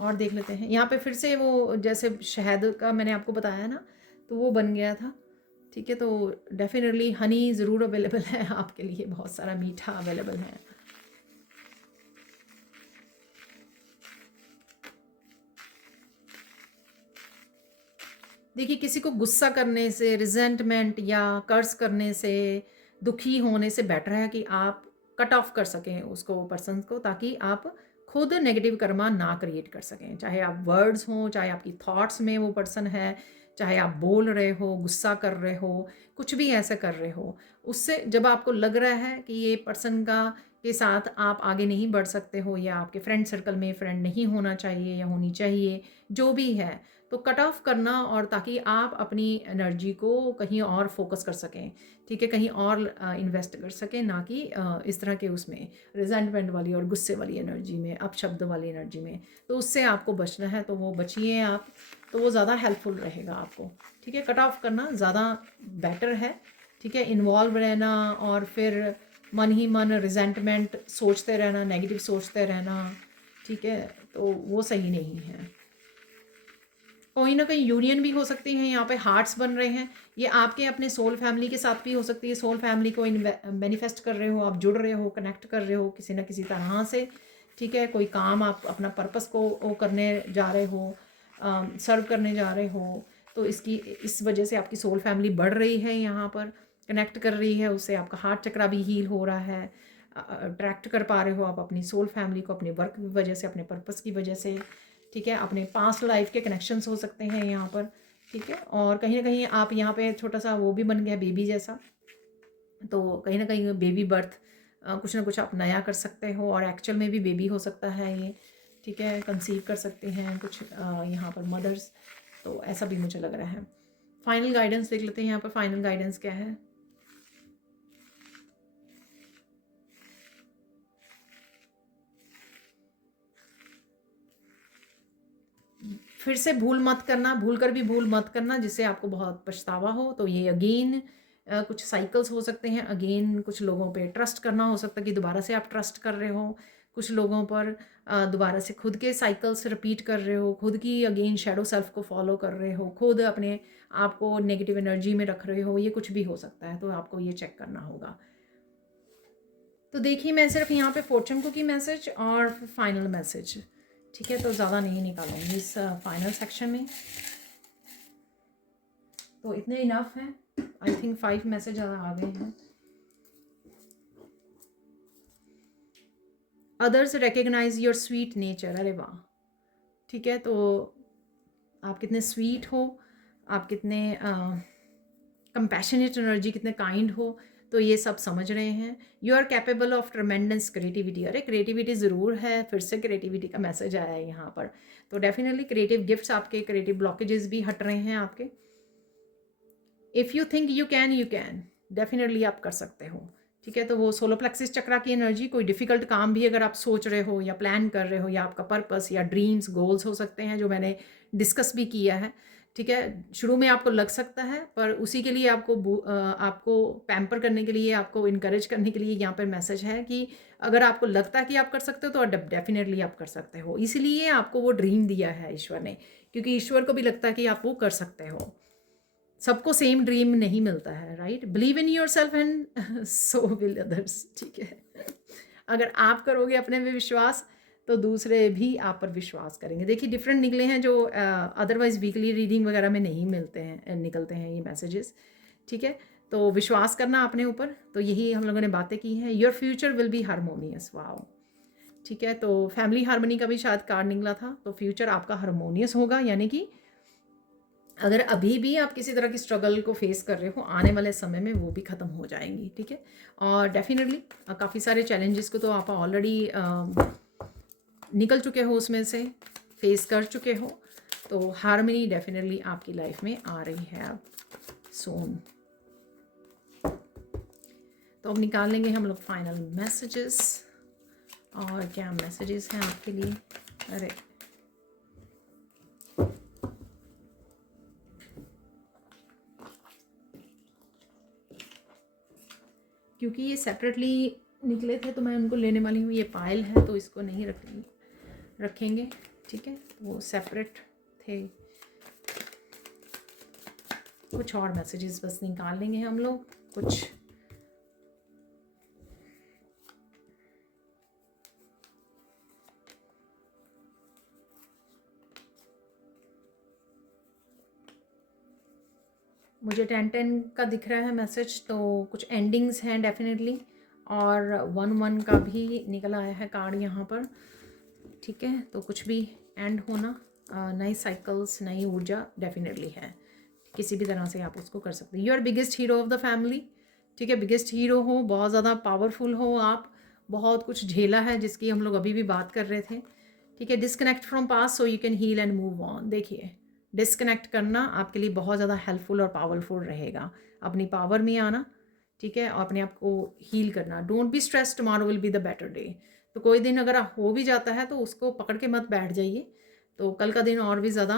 और देख लेते हैं यहाँ पे फिर से वो जैसे शहद का मैंने आपको बताया ना, तो वो बन गया था। ठीक है, तो डेफिनेटली हनी ज़रूर अवेलेबल है आपके लिए, बहुत सारा मीठा अवेलेबल है। देखिए, किसी को गुस्सा करने से, रिजेंटमेंट या कर्ज करने से, दुखी होने से बेटर है कि आप कट ऑफ कर सकें उसको, पर्सन को, ताकि आप खुद नेगेटिव कर्मा ना क्रिएट कर सकें। चाहे आप वर्ड्स हों, चाहे आपकी थॉट्स में वो पर्सन है, चाहे आप बोल रहे हो, गुस्सा कर रहे हो, कुछ भी ऐसा कर रहे हो, उससे जब आपको लग रहा है कि ये पर्सन का के साथ आप आगे नहीं बढ़ सकते हो, या आपके फ्रेंड सर्कल में फ्रेंड नहीं होना चाहिए या होनी चाहिए, जो भी है, तो कट ऑफ करना, और ताकि आप अपनी एनर्जी को कहीं और फोकस कर सकें। ठीक है, कहीं और इन्वेस्ट कर सकें, ना कि इस तरह के उसमें रिजेंटमेंट वाली और गुस्से वाली एनर्जी में, अपशब्द वाली एनर्जी में। तो उससे आपको बचना है, तो वो बचिए आप, तो वो ज़्यादा हेल्पफुल रहेगा आपको। ठीक है, कट ऑफ करना ज़्यादा बेटर है। ठीक है, इन्वॉल्व रहना और फिर मन ही मन रिजेंटमेंट सोचते रहना, नेगेटिव सोचते रहना, ठीक है, तो वो सही नहीं है। कोई ना कहीं यूनियन भी हो सकती है, यहाँ पे हार्ट्स बन रहे हैं, ये आपके अपने सोल फैमिली के साथ भी हो सकती है। सोल फैमिली को मैनिफेस्ट कर रहे हो, आप जुड़ रहे हो, कनेक्ट कर रहे हो किसी ना किसी तरह से। ठीक है, कोई काम आप अपना पर्पस को वो करने जा रहे हो, सर्व करने जा रहे हो, तो इस वजह से आपकी सोल फैमिली बढ़ रही है, यहाँ पर कनेक्ट कर रही है, उससे आपका हार्ट चक्रा भी हील हो रहा है। अट्रैक्ट कर पा रहे हो आप अपनी सोल फैमिली को, अपने वर्क की वजह से, अपने पर्पस की वजह से। ठीक है, अपने पास्ट लाइफ के कनेक्शंस हो सकते हैं यहाँ पर। ठीक है, और कहीं ना कहीं आप यहाँ पे छोटा सा वो भी बन गया बेबी जैसा, तो कहीं ना कहीं बेबी बर्थ कुछ ना कुछ आप नया कर सकते हो, और एक्चुअल में भी बेबी हो सकता है ये। ठीक है, कंसीव कर सकते हैं कुछ यहाँ पर मदर्स, तो ऐसा भी मुझे लग रहा है। फाइनल गाइडेंस देख लेते हैं यहाँ पर, फाइनल गाइडेंस क्या है। फिर से भूल मत करना, भूल कर भी भूल मत करना जिससे आपको बहुत पछतावा हो। तो ये अगेन कुछ साइकिल्स हो सकते हैं, अगेन कुछ लोगों पे ट्रस्ट करना हो सकता है कि दोबारा से आप ट्रस्ट कर रहे हो कुछ लोगों पर, दोबारा से खुद के साइकिल्स रिपीट कर रहे हो, खुद की अगेन शेडो सेल्फ को फॉलो कर रहे हो, खुद अपने आप को नेगेटिव एनर्जी में रख रहे हो, ये कुछ भी हो सकता है, तो आपको ये चेक करना होगा। तो देखिए, मैं सिर्फ यहाँ पे फॉर्चून कुकी मैसेज और फाइनल मैसेज, ठीक है, तो ज़्यादा नहीं निकालूंगी इस फाइनल सेक्शन में, तो इतने इनफ है। आई थिंक 5 मैसेज आ गए हैं। Others recognize your sweet nature, अरे वाह, ठीक है, तो आप कितने स्वीट हो, आप कितने कंपैशनेट एनर्जी, कितने काइंड हो, तो ये सब समझ रहे हैं। You are capable of tremendous creativity, अरे क्रिएटिविटी ज़रूर है, फिर से क्रिएटिविटी का मैसेज आया है यहाँ पर, तो डेफिनेटली क्रिएटिव गिफ्ट्स आपके, क्रिएटिव ब्लॉकेजेस भी हट रहे हैं आपके। If you think you can, definitely आप कर सकते हो। ठीक है, तो वो सोलर प्लेक्सिस चक्रा की एनर्जी, कोई डिफ़िकल्ट काम भी अगर आप सोच रहे हो या प्लान कर रहे हो, या आपका पर्पस या ड्रीम्स गोल्स हो सकते हैं, जो मैंने डिस्कस भी किया है। ठीक है, शुरू में आपको लग सकता है, पर उसी के लिए आपको पैम्पर करने के लिए, आपको इनकरेज करने के लिए यहाँ पर मैसेज है कि अगर आपको लगता है कि आप कर सकते हो, तो डेफिनेटली आप कर सकते हो। इसीलिए आपको वो ड्रीम दिया है ईश्वर ने, क्योंकि ईश्वर को भी लगता है कि आप वो कर सकते हो। सबको सेम ड्रीम नहीं मिलता है, right? Believe in your self and so will others. ठीक है, अगर आप करोगे अपने में विश्वास, तो दूसरे भी आप पर विश्वास करेंगे। देखिए, डिफरेंट निकले हैं जो अदरवाइज वीकली रीडिंग वगैरह में नहीं मिलते हैं, निकलते हैं ये मैसेजेस। ठीक है, तो विश्वास करना अपने ऊपर, तो यही हम लोगों ने बातें की हैं। Your future will be harmonious, wow. ठीक है, तो फैमिली हारमोनी का भी शायद कार्ड निकला था, तो फ्यूचर आपका हारमोनियस होगा, यानी कि अगर अभी भी आप किसी तरह की स्ट्रगल को फेस कर रहे हो, आने वाले समय में वो भी ख़त्म हो जाएंगी। ठीक है, और डेफिनेटली काफ़ी सारे चैलेंजेस को तो आप ऑलरेडी निकल चुके हो, उसमें से फेस कर चुके हो, तो हार्मनी डेफिनेटली आपकी लाइफ में आ रही है अब सोन। तो अब निकाल लेंगे हम लोग फाइनल मैसेजेस, और क्या मैसेजेस हैं आपके लिए। अरे क्योंकि ये सेपरेटली निकले थे, तो मैं उनको लेने वाली हूँ। ये पायल है, तो इसको नहीं रखेंगे। ठीक है, वो सेपरेट थे। कुछ और मैसेजेस बस निकाल लेंगे हम लोग कुछ। मुझे 10-10 का दिख रहा है मैसेज, तो कुछ एंडिंग्स हैं डेफिनेटली, और 1-1 का भी निकल आया है कार्ड यहाँ पर। ठीक है, तो कुछ भी एंड होना, नई साइकिल्स, नई ऊर्जा डेफिनेटली है। किसी भी तरह से आप उसको कर सकते हैं। You are biggest hero of the family. ठीक है, बिगेस्ट हीरो हो, बहुत ज़्यादा पावरफुल हो आप, बहुत कुछ झेला है जिसकी हम लोग अभी भी बात कर रहे थे। ठीक है, disconnect from past so you can heal and move on. देखिए, डिस्कनेक्ट करना आपके लिए बहुत ज़्यादा हेल्पफुल और पावरफुल रहेगा। अपनी पावर में आना, ठीक है, और अपने आप को हील करना। Don't be stress, tomorrow will be the better day. तो कोई दिन अगर हो भी जाता है तो उसको पकड़ के मत बैठ जाइए, तो कल का दिन और भी ज़्यादा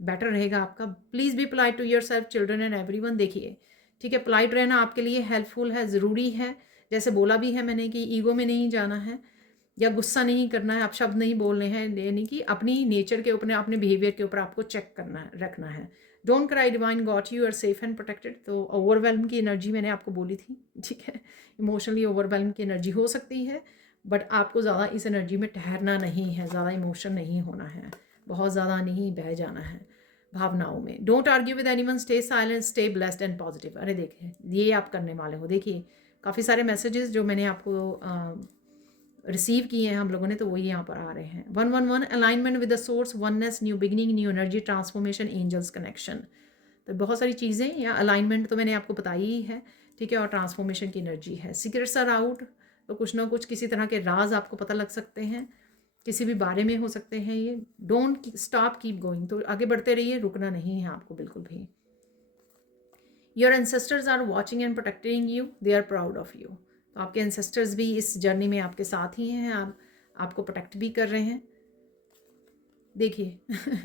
बेटर रहेगा आपका। Please be polite to yourself, children and everyone. देखिए, ठीक है, पोलाइट रहना आपके लिए हेल्पफुल है, ज़रूरी है। जैसे बोला भी है मैंने कि ईगो में नहीं जाना है या गुस्सा नहीं करना है, आप शब्द नहीं बोलने हैं, यानी कि अपनी नेचर के ऊपर, अपने बिहेवियर के ऊपर आपको चेक करना है, रखना है। Don't cry, divine got you, are safe and protected. तो ओवरवेल्म की एनर्जी मैंने आपको बोली थी, ठीक है, इमोशनली ओवरवेल्म की एनर्जी हो सकती है, बट आपको ज़्यादा इस एनर्जी में ठहरना नहीं है, ज़्यादा इमोशन नहीं होना है, बहुत ज़्यादा नहीं बह जाना है भावनाओं में। Don't argue with anyone, stay silent, stay blessed and positive. अरे देखिए, ये आप करने वाले हो। देखिए, काफ़ी सारे मैसेजेस जो मैंने आपको रिसीव किए हैं हम लोगों ने, तो वही यहाँ पर आ रहे हैं। 111 alignment with the source, oneness, new beginning, new energy, transformation, angels connection. तो बहुत सारी चीज़ें, या अलाइनमेंट तो मैंने आपको बताई ही है, ठीक है, और ट्रांसफॉर्मेशन की एनर्जी है। सीक्रेट्स आर आउट, तो कुछ ना कुछ किसी तरह के राज आपको पता लग सकते हैं, किसी भी बारे में हो सकते हैं ये। डोंट स्टॉप, कीप गोइंग, तो आगे बढ़ते रहिए, रुकना नहीं है आपको बिल्कुल भी। Your ancestors are watching and protecting you, they are proud of you. तो आपके एंसेस्टर्स भी इस जर्नी में आपके साथ ही हैं, आपको प्रोटेक्ट भी कर रहे हैं। देखिए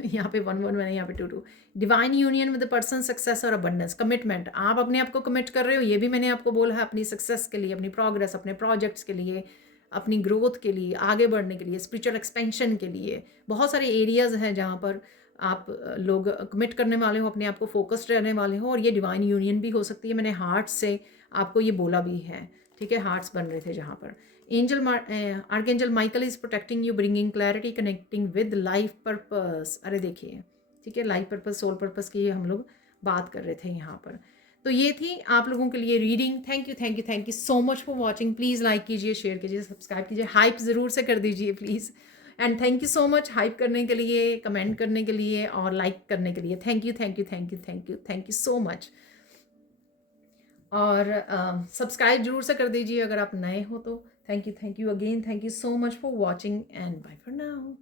यहाँ पे 1-1 है, यहाँ पे 2-2। Divine union with the person, success और अबंडेंस, कमिटमेंट। आप अपने आप को कमिट कर रहे हो, ये भी मैंने आपको बोला है, अपनी सक्सेस के लिए, अपनी प्रोग्रेस, अपने प्रोजेक्ट्स के लिए, अपनी ग्रोथ के लिए, आगे बढ़ने के लिए, स्पिरिचुअल एक्सपेंशन के लिए। बहुत सारे एरियाज हैं जहाँ पर आप लोग कमिट करने वाले हो, अपने आप को फोकस्ड रहने वाले हो, और ये डिवाइन यूनियन भी हो सकती है। मैंने हार्ट से आपको ये बोला भी है, ठीक है, हार्ट्स बन रहे थे जहाँ पर। Angel archangel Michael is protecting you, bringing clarity, connecting with life purpose. अरे देखिए, ठीक है, लाइफ पर्पस, सोल पर्पस की हम लोग बात कर रहे थे यहाँ पर। तो ये थी आप लोगों के लिए reading. Thank you, thank you, thank you so much for watching. Please like कीजिए, शेयर कीजिए, सब्सक्राइब कीजिए, हाइप ज़रूर से कर दीजिए please. And thank you so much hype करने के लिए, कमेंट करने के लिए और लाइक करने के लिए। Thank you, thank you, thank you, thank you, thank you so much. और सब्सक्राइब जरूर से कर दीजिए अगर आप नए हो तो। Thank you again, thank you so much for watching and bye for now.